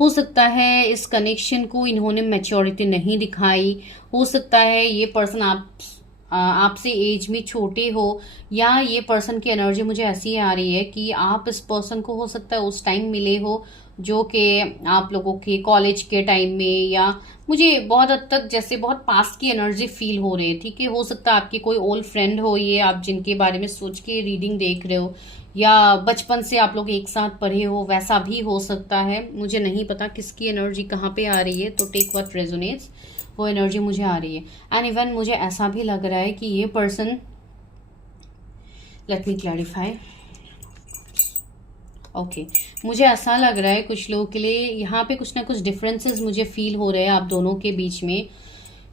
हो सकता है इस कनेक्शन को इन्होंने मैच्योरिटी नहीं दिखाई। हो सकता है ये पर्सन आपसे एज में छोटे हो, या ये पर्सन की एनर्जी मुझे ऐसी आ रही है कि आप इस पर्सन को हो सकता है उस टाइम मिले हो जो कि आप लोगों के कॉलेज के टाइम में, या मुझे बहुत हद तक जैसे बहुत पास्ट की एनर्जी फील हो रही है, ठीक है। हो सकता है आपकी कोई ओल्ड फ्रेंड हो ये, आप जिनके बारे में सोच के रीडिंग देख रहे हो, या बचपन से आप लोग एक साथ पढ़े हो, वैसा भी हो सकता है। मुझे नहीं पता किसकी एनर्जी कहाँ पे आ रही है, तो टेक व्हाट रेजोनेट्स, वो एनर्जी मुझे आ रही है। एंड इवन मुझे ऐसा भी लग रहा है कि ये person, late me clarify, okay, मुझे ऐसा लग रहा है कुछ लोगों के लिए यहाँ पे कुछ ना कुछ डिफरेंसेस मुझे फील हो रहे हैं आप दोनों के बीच में।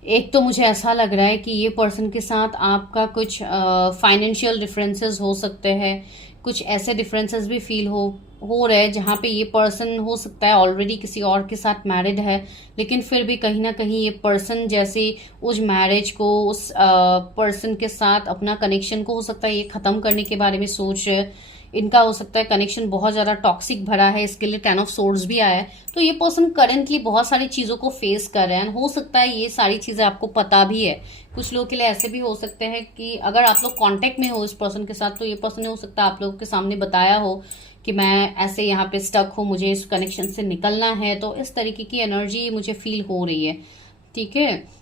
एक तो मुझे ऐसा लग रहा है कि ये पर्सन के साथ आपका कुछ फाइनेंशियल डिफरेंसेस हो सकते हैं, कुछ ऐसे डिफरेंसेस भी फील हो रहे हैं जहाँ पे ये पर्सन हो सकता है ऑलरेडी किसी और के साथ मैरिड है, लेकिन फिर भी कहीं ना कहीं ये पर्सन जैसे उस मैरिज को, उस पर्सन के साथ अपना कनेक्शन को हो सकता है ये ख़त्म करने के बारे में सोच रहे हैं। इनका हो सकता है कनेक्शन बहुत ज़्यादा टॉक्सिक भरा है, इसके लिए 10 ऑफ सोर्ड्स भी आया है। तो ये पर्सन करेंटली बहुत सारी चीज़ों को फेस कर रहे हैं। हो सकता है ये सारी चीज़ें आपको पता भी है। कुछ लोगों के लिए ऐसे भी हो सकते हैं कि अगर आप लोग कांटेक्ट में हो इस पर्सन के साथ, तो ये पर्सन ने हो सकता है आप लोगों के सामने बताया हो कि मैं ऐसे यहाँ पे स्टक हूँ, मुझे इस कनेक्शन से निकलना है। तो इस तरीके की एनर्जी मुझे फील हो रही है, ठीक है।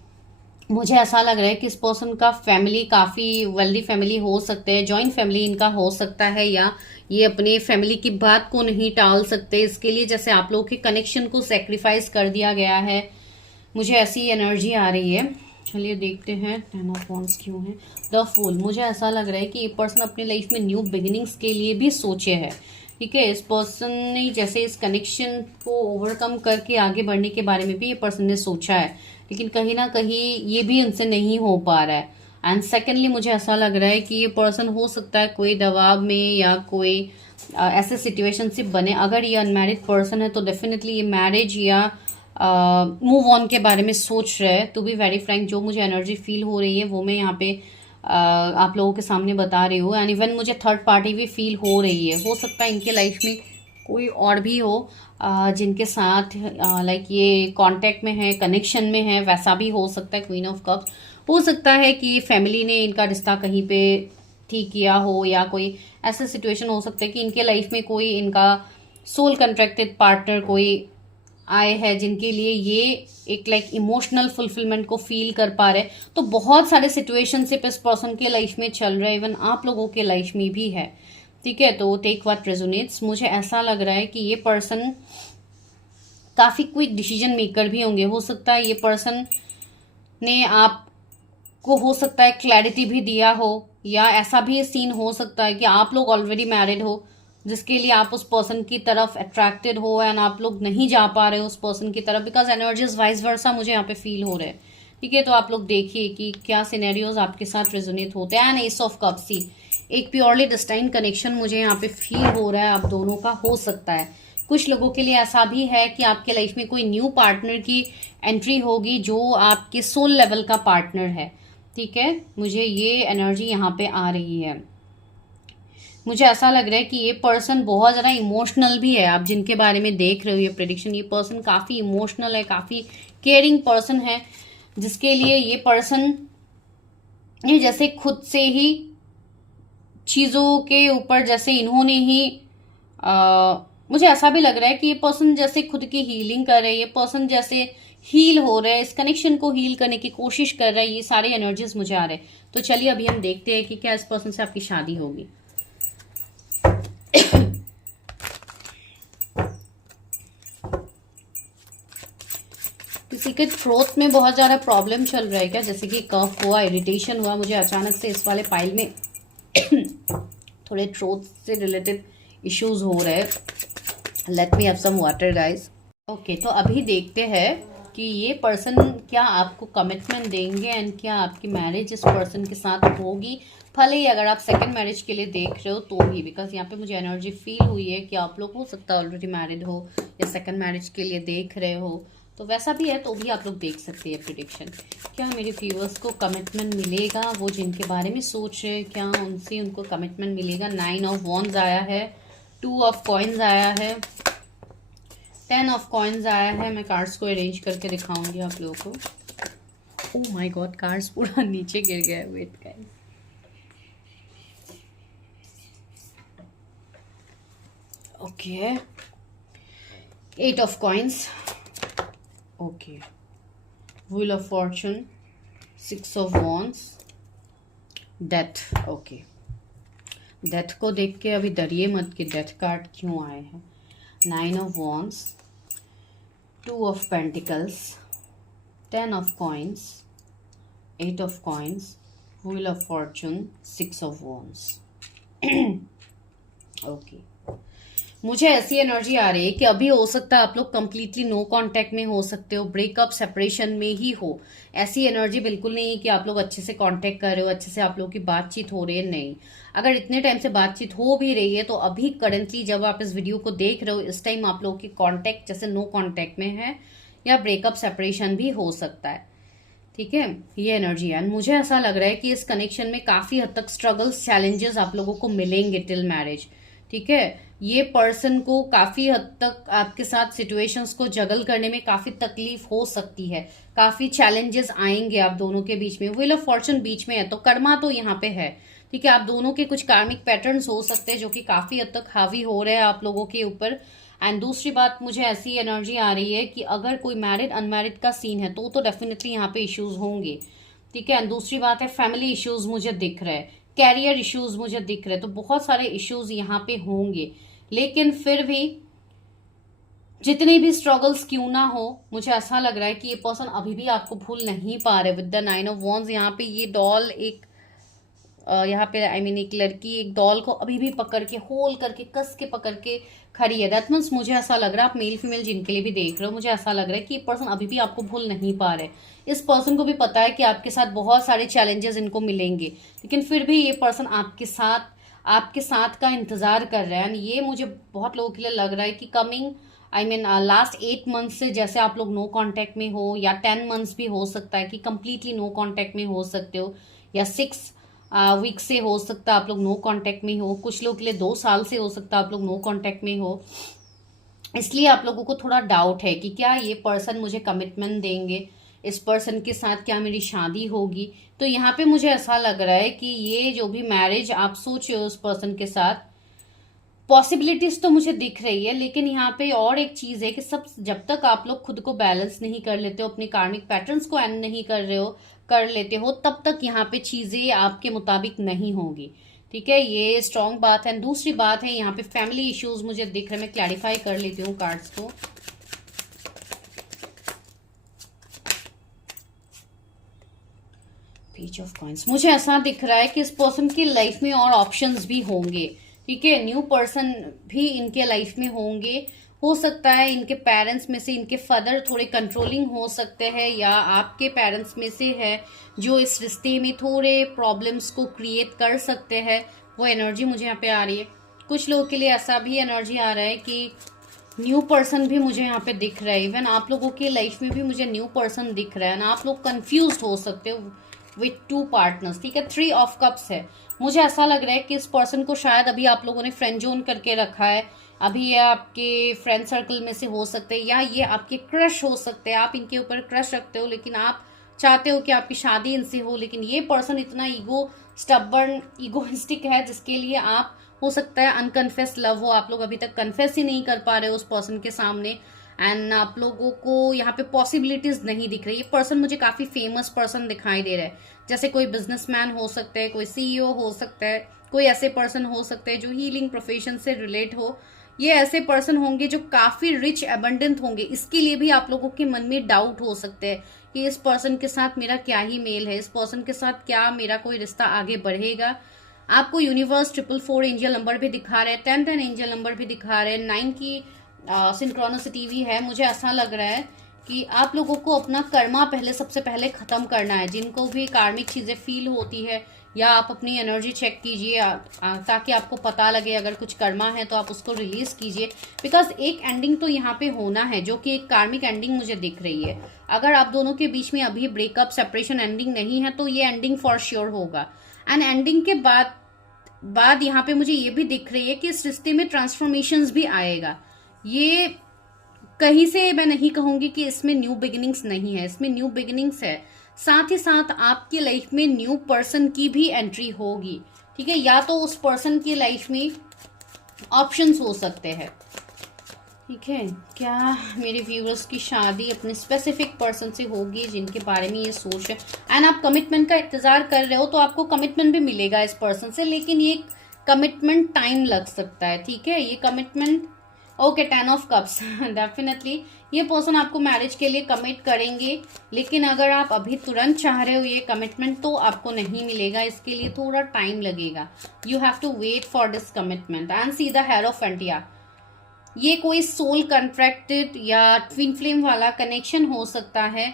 मुझे ऐसा लग रहा है कि इस पर्सन का फैमिली काफ़ी वेल्दी फैमिली हो सकते हैं, जॉइंट फैमिली इनका हो सकता है, या ये अपने फैमिली की बात को नहीं टाल सकते। इसके लिए जैसे आप लोगों के कनेक्शन को सेक्रीफाइस कर दिया गया है, मुझे ऐसी एनर्जी आ रही है। चलिए देखते हैं 10 ऑफ वॉन्ड्स क्यों है। द फूल, मुझे ऐसा लग रहा है कि ये पर्सन अपने लाइफ में न्यू बिगिनिंग्स के लिए भी सोचे है, ठीक है। इस पर्सन ने जैसे इस कनेक्शन को ओवरकम करके आगे बढ़ने के बारे में भी ये पर्सन ने सोचा है, लेकिन कहीं ना कहीं ये भी उनसे नहीं हो पा रहा है। एंड सेकेंडली मुझे ऐसा लग रहा है कि ये पर्सन हो सकता है कोई दबाव में या कोई ऐसे सिचुएशन से बने। अगर ये अनमैरिड पर्सन है तो डेफिनेटली ये मैरिज या मूव ऑन के बारे में सोच रहे हैं। टू बी वेरी फ्रैंक, जो मुझे एनर्जी फील हो रही है वो मैं यहाँ पे आप लोगों के सामने बता रही हूँ। एंड इवन मुझे थर्ड पार्टी भी फील हो रही है। हो सकता है इनके लाइफ में कोई और भी हो जिनके साथ लाइक ये कांटेक्ट में है, कनेक्शन में है, वैसा भी हो सकता है। क्वीन ऑफ कप्स हो सकता है कि फैमिली ने इनका रिश्ता कहीं पे ठीक किया हो, या कोई ऐसा सिचुएशन हो सकता है कि इनके लाइफ में कोई इनका सोल कंट्रैक्टेड पार्टनर कोई आए हैं जिनके लिए ये एक लाइक इमोशनल फुलफिलमेंट को फील कर पा रहे। तो बहुत सारे सिचुएशनशिप इस पर्सन के लाइफ में चल रहे हैं, इवन आप लोगों के लाइफ में भी है। ठीक है, तो टेक व्हाट रेजोनेट्स। मुझे ऐसा लग रहा है कि ये पर्सन काफी क्विक डिसीजन मेकर भी होंगे। हो सकता है ये पर्सन ने आपको हो सकता है क्लैरिटी भी दिया हो, या ऐसा भी सीन हो सकता है कि आप लोग ऑलरेडी मैरिड हो जिसके लिए आप उस पर्सन की तरफ अट्रैक्टेड हो एंड आप लोग नहीं जा पा रहे हो उस पर्सन की तरफ, बिकॉज एनर्जीज वाइस वर्सा मुझे यहाँ पे फील हो रहे हैं। ठीक है, तो आप लोग देखिए कि क्या सिनेरियोज आपके साथ रेजोनेट होते हैं। एंड एस ऑफ कप्स, एक प्योरली डिस्टाइन कनेक्शन मुझे यहाँ पे फील हो रहा है आप दोनों का। हो सकता है कुछ लोगों के लिए ऐसा भी है कि आपके लाइफ में कोई न्यू पार्टनर की एंट्री होगी जो आपके सोल लेवल का पार्टनर है। ठीक है, मुझे ये एनर्जी यहाँ पे आ रही है। मुझे ऐसा लग रहा है कि ये पर्सन बहुत ज़्यादा इमोशनल भी है। आप जिनके बारे में देख रहे हो ये प्रेडिक्शन, ये पर्सन काफ़ी इमोशनल है, काफ़ी केयरिंग पर्सन है, जिसके लिए ये पर्सन ये जैसे खुद से ही चीज़ों के ऊपर जैसे इन्होंने ही मुझे ऐसा भी लग रहा है कि ये पर्सन जैसे खुद की हीलिंग कर रहे हैं, ये पर्सन जैसे हील हो रहा है, इस कनेक्शन को हील करने की कोशिश कर रहा है। ये सारे एनर्जीज मुझे आ रहे हैं। तो चलिए अभी हम देखते हैं कि क्या इस पर्सन से आपकी शादी होगी। किसी के थ्रोट में बहुत ज़्यादा प्रॉब्लम चल रहा है क्या, जैसे कि कफ हुआ, इरिटेशन हुआ। मुझे अचानक से इस वाले पाइल में थोड़े थ्रोट से रिलेटेड इश्यूज हो रहे हैं। Let me have some water guys. Okay, तो अभी देखते हैं कि ये पर्सन क्या आपको कमिटमेंट देंगे एंड क्या आपकी मैरिज इस पर्सन के साथ होगी। भले ही अगर आप सेकंड मैरिज के लिए देख रहे हो तो भी, बिकॉज यहाँ पे मुझे एनर्जी फील हुई है कि आप लोग हो सकता है ऑलरेडी मैरिड हो या सेकंड मैरिज के लिए देख रहे हो, तो वैसा भी है तो भी आप लोग देख सकते हैं प्रेडिक्शन। क्या मेरे व्यूअर्स को कमिटमेंट मिलेगा, वो जिनके बारे में सोच रहे हैं क्या उनसे उनको कमिटमेंट मिलेगा। 9 ऑफ वॉन्ड्स आया है, 2 ऑफ कॉइन्स आया है, 10 ऑफ कॉइन्स आया है। मैं कार्ड्स को अरेंज करके दिखाऊंगी आप लोगों को। ओह माय गॉड, कार्ड्स पूरा नीचे गिर गया है। Wait guys, okay, 8 of coins, okay, wheel of fortune, 6 of wands, death. Okay, death को देख के अभी डरिए मत कि डेथ कार्ड क्यों आए हैं। 9 of wands, 2 of pentacles, 10 of coins, 8 of coins, wheel of fortune, 6 of wands. Okay, मुझे ऐसी एनर्जी आ रही है कि अभी हो सकता है आप लोग कंप्लीटली नो कांटेक्ट में हो सकते हो, ब्रेकअप सेपरेशन में ही हो। ऐसी एनर्जी बिल्कुल नहीं है कि आप लोग अच्छे से कांटेक्ट कर रहे हो, अच्छे से आप लोगों की बातचीत हो रही है। नहीं, अगर इतने टाइम से बातचीत हो भी रही है तो अभी करंटली जब आप इस वीडियो को देख रहे हो इस टाइम आप लोगों की कांटेक्ट जैसे नो कांटेक्ट में है, या ब्रेकअप सेपरेशन भी हो सकता है। ठीक है, ये एनर्जी है। मुझे ऐसा लग रहा है कि इस कनेक्शन में काफी हद तक स्ट्रगल्स, चैलेंजेस आप लोगों को मिलेंगे टिल मैरिज। ठीक है, ये पर्सन को काफी हद तक आपके साथ सिचुएशंस को जगल करने में काफी तकलीफ हो सकती है, काफी चैलेंजेस आएंगे आप दोनों के बीच में। व्हील ऑफ फॉर्चून बीच में है तो कर्मा तो यहाँ पे है। ठीक है, आप दोनों के कुछ कार्मिक पैटर्न्स हो सकते हैं जो कि काफी हद तक हावी हो रहे हैं आप लोगों के ऊपर। एंड दूसरी बात, मुझे ऐसी एनर्जी आ रही है कि अगर कोई मैरिड अनमैरिड का सीन है तो डेफिनेटली यहाँ पे इश्यूज होंगे। ठीक है, दूसरी बात है फैमिली इश्यूज मुझे दिख रहे हैं, कैरियर इश्यूज मुझे दिख रहे हैं, तो बहुत सारे इश्यूज यहाँ पे होंगे। लेकिन फिर भी जितने भी स्ट्रगल्स क्यों ना हो, मुझे ऐसा लग रहा है कि ये पर्सन अभी भी आपको भूल नहीं पा रहे। विद द 9 ऑफ वॉन्ड्स यहाँ पे ये डॉल एक यहाँ पे एक लड़की एक डॉल को अभी भी पकड़ के होल करके कस के पकड़ के खड़ी है। दैट मीन्स मुझे ऐसा लग रहा है, आप मेल फीमेल जिनके लिए भी देख रहे हो, मुझे ऐसा लग रहा है कि ये पर्सन अभी भी आपको भूल नहीं पा रहे। इस पर्सन को भी पता है कि आपके साथ बहुत सारे चैलेंजेस इनको मिलेंगे, लेकिन फिर भी ये पर्सन आपके साथ का इंतजार कर रहा है। ये मुझे बहुत लोगों के लिए लग रहा है कि कमिंग लास्ट 8 मंथ से जैसे आप लोग नो कांटेक्ट में हो, या 10 मंथ्स भी हो सकता है कि कंप्लीटली नो कांटेक्ट में हो सकते हो, या 6 वीक से हो सकता है आप लोग नो कांटेक्ट में हो। कुछ लोग के लिए 2 साल से हो सकता है आप लोग नो कांटेक्ट में हो। इसलिए आप लोगों को थोड़ा डाउट है कि क्या ये पर्सन मुझे कमिटमेंट देंगे, इस पर्सन के साथ क्या मेरी शादी होगी। तो यहाँ पे मुझे ऐसा लग रहा है कि ये जो भी मैरिज आप सोच रहे हो उस पर्सन के साथ, पॉसिबिलिटीज तो मुझे दिख रही है, लेकिन यहाँ पे और एक चीज है कि सब जब तक आप लोग खुद को बैलेंस नहीं कर लेते हो, अपने कार्मिक पैटर्न्स को एंड नहीं कर लेते हो, तब तक यहाँ पे चीजें आपके मुताबिक नहीं होगी। ठीक है, ये स्ट्रांग बात है। दूसरी बात है, यहाँ पे फैमिली इश्यूज मुझे दिख रहे हैं। मैं क्लैरिफाई कर लेती हूँ कार्ड्स को। पेज ऑफ कॉइंस, मुझे ऐसा दिख रहा है कि इस पर्सन की लाइफ में और ऑप्शंस भी होंगे। ठीक है, न्यू पर्सन भी इनके लाइफ में होंगे। हो सकता है इनके पेरेंट्स में से इनके फादर थोड़े कंट्रोलिंग हो सकते हैं, या आपके पेरेंट्स में से है जो इस रिश्ते में थोड़े प्रॉब्लम्स को क्रिएट कर सकते हैं। वो एनर्जी मुझे यहाँ पे आ रही है। कुछ लोगों के लिए ऐसा भी एनर्जी आ रहा है कि न्यू पर्सन भी मुझे यहाँ पे दिख रहा है। इवन आप लोगों की लाइफ में भी मुझे न्यू पर्सन दिख रहा है ना। आप लोग कंफ्यूज हो सकते हो विथ टू पार्टनर्स। ठीक है, 3 ऑफ कप्स है। मुझे ऐसा लग रहा है कि इस पर्सन को शायद अभी आप लोगों ने फ्रेंड जोन करके रखा है। अभी ये आपके फ्रेंड सर्कल में से हो सकते हैं, या ये आपके क्रश हो सकते हैं। आप इनके ऊपर क्रश रखते हो, लेकिन आप चाहते हो कि आपकी शादी इनसे हो, लेकिन ये पर्सन इतना स्टबर्न इगोइस्टिक है जिसके लिए आप, हो सकता है अनकन्फेस लव हो, आप लोग अभी तक कन्फेस ही नहीं कर पा रहे हो उस पर्सन के सामने। एंड आप लोगों को यहाँ पे पॉसिबिलिटीज नहीं दिख रही। ये पर्सन मुझे काफी फेमस पर्सन दिखाई दे रहा है, जैसे कोई बिजनेसमैन हो सकता है, कोई सीईओ हो सकता है, कोई ऐसे पर्सन हो सकते हैं जो हीलिंग प्रोफेशन से रिलेट हो। ये ऐसे पर्सन होंगे जो काफी रिच एबंडेंट होंगे। इसके लिए भी आप लोगों के मन में डाउट हो सकते हैं कि इस पर्सन के साथ मेरा क्या ही मेल है, इस पर्सन के साथ क्या मेरा कोई रिश्ता आगे बढ़ेगा। आपको यूनिवर्स 444 एंजल नंबर भी दिखा रहे हैं, 10 एंजल नंबर भी दिखा रहे हैं, 9 की सिंक्रोनिसिटी भी है। मुझे ऐसा लग रहा है कि आप लोगों को अपना कर्मा सबसे पहले खत्म करना है। जिनको भी कार्मिक चीजें फील होती है, या आप अपनी एनर्जी चेक कीजिए ताकि आपको पता लगे अगर कुछ कर्मा है तो आप उसको रिलीज कीजिए। बिकॉज एक एंडिंग तो यहाँ पे होना है, जो कि एक कार्मिक एंडिंग मुझे दिख रही है। अगर आप दोनों के बीच में अभी ब्रेकअप सेपरेशन एंडिंग नहीं है तो ये एंडिंग फॉर श्योर होगा। एंड एंडिंग के बाद यहाँ पे मुझे ये भी दिख रही है कि इस रिश्ते में ट्रांसफॉर्मेशंस भी आएगा। ये कहीं से मैं नहीं कहूंगी कि इसमें न्यू बिगिनिंग्स नहीं है, इसमें न्यू बिगिनिंग्स है। साथ ही साथ आपकी लाइफ में न्यू पर्सन की भी एंट्री होगी। ठीक है, या तो उस पर्सन की लाइफ में ऑप्शंस हो सकते हैं। ठीक है, क्या मेरे व्यूअर्स की शादी अपने स्पेसिफिक पर्सन से होगी जिनके बारे में ये सोच है। एंड आप कमिटमेंट का इंतजार कर रहे हो तो आपको कमिटमेंट भी मिलेगा इस पर्सन से, लेकिन ये कमिटमेंट टाइम लग सकता है। ठीक है, ये commitment, okay 10 of cups definitely ये पर्सन आपको मैरिज के लिए कमिट करेंगे, लेकिन अगर आप अभी तुरंत चाह रहे हो ये कमिटमेंट तो आपको नहीं मिलेगा। इसके लिए थोड़ा टाइम लगेगा। You have to wait for this commitment. And see the hierophant, ये कोई सोल कॉन्ट्रैक्टेड या ट्विन फ्लेम वाला कनेक्शन हो सकता है।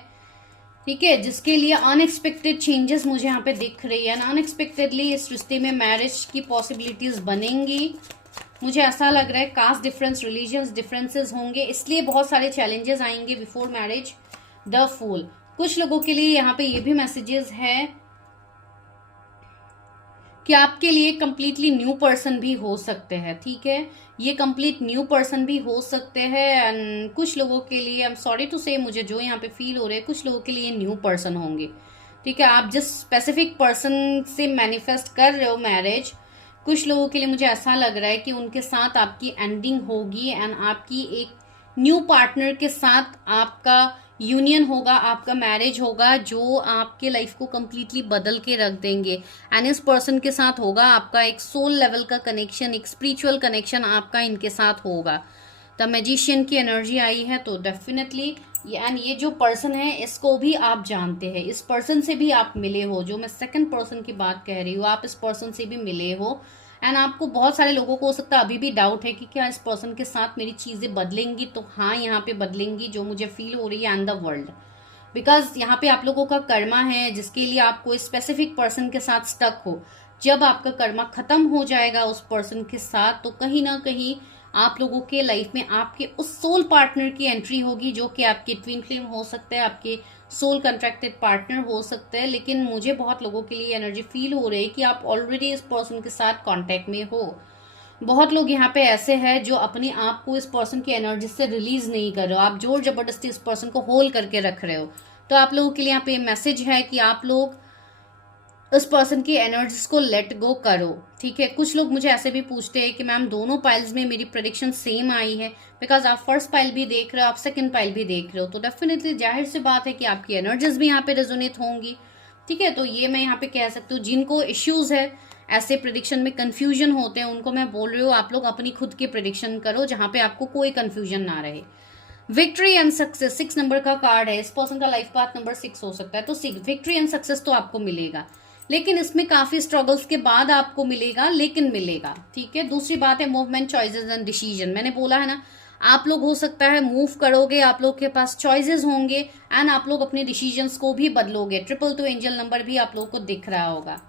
ठीक है, जिसके लिए अनएक्सपेक्टेड चेंजेस मुझे यहाँ पे दिख रही है। अनएक्सपेक्टेडली इस रिश्ते में मैरिज की पॉसिबिलिटीज बनेंगी। मुझे ऐसा लग रहा है कास्ट डिफरेंस, रिलीजियंस डिफरेंसेस होंगे, इसलिए बहुत सारे चैलेंजेस आएंगे बिफोर मैरिज। द फूल, कुछ लोगों के लिए यहाँ पे ये भी मैसेजेस है कि आपके लिए कंप्लीटली न्यू पर्सन भी हो सकते हैं। ठीक है, ये कंप्लीट न्यू पर्सन भी हो सकते हैं। एंड कुछ लोगों के लिए, आई एम सॉरी टू से, मुझे जो यहाँ पे फील हो रहे हैं, कुछ लोगों के लिए न्यू पर्सन होंगे। ठीक है, आप जिस स्पेसिफिक पर्सन से मैनिफेस्ट कर रहे हो मैरिज, कुछ लोगों के लिए मुझे ऐसा लग रहा है कि उनके साथ आपकी एंडिंग होगी एंड आपकी एक न्यू पार्टनर के साथ आपका यूनियन होगा, आपका मैरिज होगा, जो आपके लाइफ को कंप्लीटली बदल के रख देंगे। एंड इस पर्सन के साथ होगा आपका एक सोल लेवल का कनेक्शन, एक स्पिरिचुअल कनेक्शन आपका इनके साथ होगा। द मैजिशियन की एनर्जी आई है, तो डेफिनेटली एंड ये जो पर्सन है इसको भी आप जानते हैं, इस पर्सन से भी आप मिले हो। जो मैं सेकंड पर्सन की बात कह रही हूँ, आप इस पर्सन से भी मिले हो। एंड आपको, बहुत सारे लोगों को हो सकता है अभी भी डाउट है कि क्या इस पर्सन के साथ मेरी चीजें बदलेंगी। तो हाँ, यहाँ पे बदलेंगी, जो मुझे फील हो रही है एंड द वर्ल्ड। बिकॉज यहाँ पे आप लोगों का कर्मा है जिसके लिए आप कोई स्पेसिफिक पर्सन के साथ स्टक हो। जब आपका कर्मा खत्म हो जाएगा उस पर्सन के साथ, तो कहीं ना कहीं आप लोगों के लाइफ में आपके उस सोल पार्टनर की एंट्री होगी, जो कि आपके ट्विन फ्लेम हो सकते हैं, आपके सोल कंट्रैक्टेड पार्टनर हो सकते हैं। लेकिन मुझे बहुत लोगों के लिए एनर्जी फील हो रही है कि आप ऑलरेडी इस पर्सन के साथ कांटेक्ट में हो। बहुत लोग यहाँ पे ऐसे हैं जो अपने आप को इस पर्सन की एनर्जी से रिलीज नहीं कर रहे हो, आप जोर जबरदस्ती इस पर्सन को होल्ड करके रख रहे हो। तो आप लोगों के लिए यहाँ पे मैसेज है कि आप लोग उस पर्सन की एनर्जीज को लेट गो करो। ठीक है, कुछ लोग मुझे ऐसे भी पूछते हैं कि मैम दोनों पाइल्स में मेरी प्रेडिक्शन सेम आई है, बिकॉज आप फर्स्ट पाइल भी देख रहे हो, आप सेकंड पाइल भी देख रहे हो, तो डेफिनेटली जाहिर सी बात है कि आपकी एनर्जीज भी यहाँ पे रेजोनेट होंगी। ठीक है, तो ये मैं यहाँ पे कह सकती हूँ जिनको इश्यूज है, ऐसे प्रिडिक्शन में कंफ्यूजन होते हैं, उनको मैं बोल रही हूँ आप लोग अपनी खुद की प्रिडिक्शन करो जहां पे आपको कोई कंफ्यूजन ना रहे। विक्ट्री एंड सक्सेस 6 नंबर का कार्ड है, इस पर्सन का लाइफ पाथ नंबर 6 हो सकता है, तो विक्ट्री एंड सक्सेस तो आपको मिलेगा, लेकिन इसमें काफी स्ट्रगल्स के बाद आपको मिलेगा, लेकिन मिलेगा। ठीक है, दूसरी बात है मूवमेंट, चॉइसेस एंड डिसीजन। मैंने बोला है ना, आप लोग हो सकता है मूव करोगे, आप लोग के पास चॉइसेस होंगे एंड आप लोग अपने डिसीजंस को भी बदलोगे। 222 एंजल नंबर भी आप लोग को दिख रहा होगा।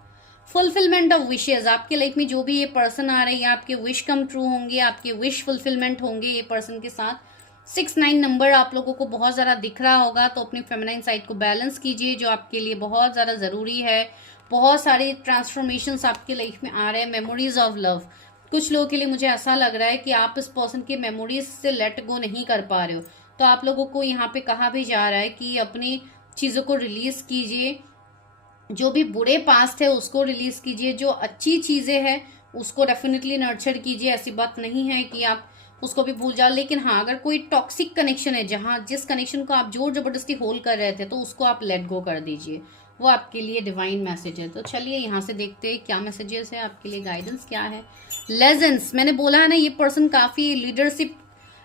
फुलफिलमेंट ऑफ विशेज, आपके लाइफ में जो भी ये पर्सन आ रहे हैं आपके विश कम ट्रू होंगे, आपके विश फुलफिलमेंट होंगे ये पर्सन के साथ। 6-9 नंबर आप लोगों को बहुत ज़्यादा दिख रहा होगा, तो अपनी फेमिनाइन साइड को बैलेंस कीजिए जो आपके लिए बहुत ज़्यादा ज़रूरी है। बहुत सारे ट्रांसफॉर्मेशंस आपके लाइफ में आ रहे हैं। मेमोरीज ऑफ लव, कुछ लोगों के लिए मुझे ऐसा लग रहा है कि आप इस पर्सन के मेमोरीज से लेट गो नहीं कर पा रहे हो, तो आप लोगों को यहाँ पे कहा भी जा रहा है कि अपनी चीज़ों को रिलीज कीजिए, जो भी बुरे पास्ट है उसको रिलीज कीजिए, जो अच्छी चीजें हैं उसको डेफिनेटली नर्चर कीजिए। ऐसी बात नहीं है कि आप उसको भी भूल जाओ, लेकिन हाँ अगर कोई टॉक्सिक कनेक्शन है जहां जिस कनेक्शन को आप जोर जबरदस्ती होल्ड कर रहे थे, तो उसको आप लेट गो कर दीजिए। वो आपके लिए डिवाइन मैसेज है। तो चलिए यहाँ से देखते हैं क्या मैसेजेस है आपके लिए, गाइडेंस क्या है। लेजेंड्स, मैंने बोला है ना ये पर्सन काफी लीडरशिप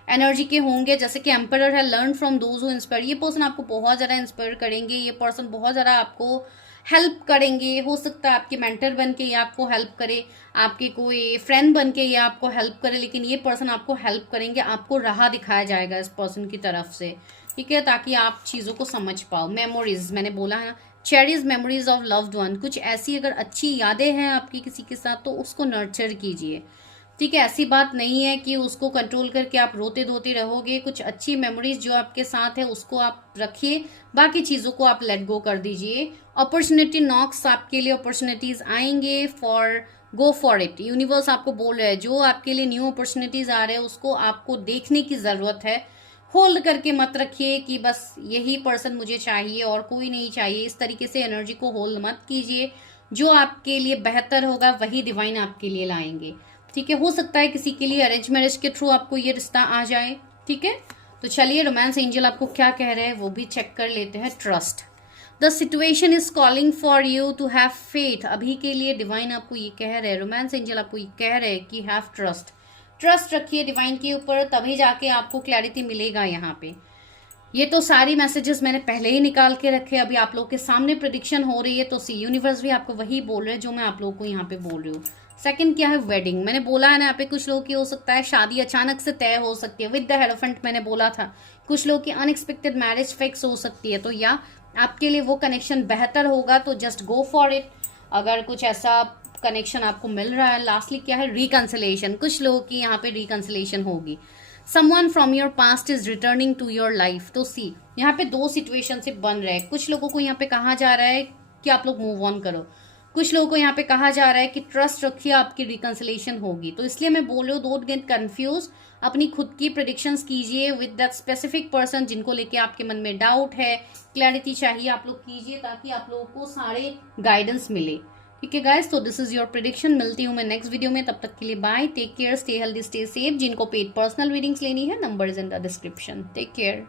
एनर्जी के होंगे, जैसे कि एम्परर है, learn from those who inspire. ये पर्सन आपको बहुत ज़्यादा इंस्पायर करेंगे, ये पर्सन बहुत ज़्यादा आपको हेल्प करेंगे। हो सकता है आपके मेंटर बन के ये आपको हेल्प करे, आपके कोई फ्रेंड बन के ये आपको हेल्प करे, लेकिन ये पर्सन आपको हेल्प करेंगे, आपको राह दिखाया जाएगा इस पर्सन की तरफ से। ठीक है, ताकि आप चीज़ों को समझ पाओ। मेमोरीज, मैंने बोला है ना, cherish memories of loved one, कुछ ऐसी अगर अच्छी यादें हैं आपकी किसी के साथ तो उसको नर्चर कीजिए। ठीक है, ऐसी बात नहीं है कि उसको कंट्रोल करके आप रोते धोते रहोगे। कुछ अच्छी मेमोरीज जो आपके साथ है उसको आप रखिए, बाकी चीज़ों को आप लेट गो कर दीजिए। अपॉर्चुनिटी नॉक्स, आपके लिए अपॉर्चुनिटीज आएंगे, गो फॉर इट। यूनिवर्स आपको बोल रहा है जो आपके लिए न्यू अपॉर्चुनिटीज आ रहे हैं उसको आपको देखने की ज़रूरत है। होल्ड करके मत रखिए कि बस यही पर्सन मुझे चाहिए और कोई नहीं चाहिए, इस तरीके से एनर्जी को होल्ड मत कीजिए। जो आपके लिए बेहतर होगा वही डिवाइन आपके लिए लाएंगे। ठीक है, हो सकता है किसी के लिए अरेंज मैरिज के थ्रू आपको ये रिश्ता आ जाए। ठीक है, तो चलिए रोमांस एंजल आपको क्या कह रहे हैं वो भी चेक कर लेते हैं। Trust, the situation is calling for you to have faith. अभी के लिए डिवाइन आपको ये कह रहे हैं, रोमांस एंजल आपको ये कह रहे हैं कि हैव ट्रस्ट। ट्रस्ट रखिए डिवाइन के ऊपर, तभी जाके आपको क्लैरिटी मिलेगा। यहाँ पे ये तो सारी मैसेजेस मैंने पहले ही निकाल के रखे, अभी आप लोग के सामने प्रेडिक्शन हो रही है, तो सी यूनिवर्स भी आपको वही बोल रहे हैं जो मैं आप लोगों को यहाँ पे बोल रही हूँ। सेकंड क्या है, वेडिंग। मैंने बोला है ना, यहाँ पे कुछ लोगों की हो सकता है शादी अचानक से तय हो सकती है विद द हेरोफेंट। मैंने बोला था कुछ लोगों की अनएक्सपेक्टेड मैरिज फिक्स हो सकती है, तो या आपके लिए वो कनेक्शन बेहतर होगा, तो जस्ट गो फॉर इट अगर कुछ ऐसा कनेक्शन आपको मिल रहा है। लास्टली क्या है, रिकंसिलेशन। कुछ लोगों की यहाँ पे रिकंसिलेशन होगी। Someone from your past is returning to your life. तो सी यहाँ पे दो सिचुएशन से बन रहे हैं। कुछ लोगों को यहाँ पे कहा जा रहा है कि आप लोग मूव ऑन करो, कुछ लोगों को यहाँ पे कहा जा रहा है कि ट्रस्ट रखिए आपकी रिकंसिलेशन होगी। तो इसलिए मैं बोल रही हूँ डोंट गेट कंफ्यूज, अपनी खुद की प्रेडिक्शंस कीजिए विद दैट स्पेसिफिक पर्सन जिनको लेके आपके मन में डाउट है, क्लैरिटी चाहिए, आप लोग कीजिए ताकि आप लोगों को सारे गाइडेंस मिले। ठीक है गाइस, तो दिस इज योर प्रेडिक्शन। मिलती हूँ मैं नेक्स्ट वीडियो में, तब तक के लिए bye, take care, stay healthy, stay safe. जिनको पेड पर्सनल रीडिंग्स लेनी है, number is in the description. Take care.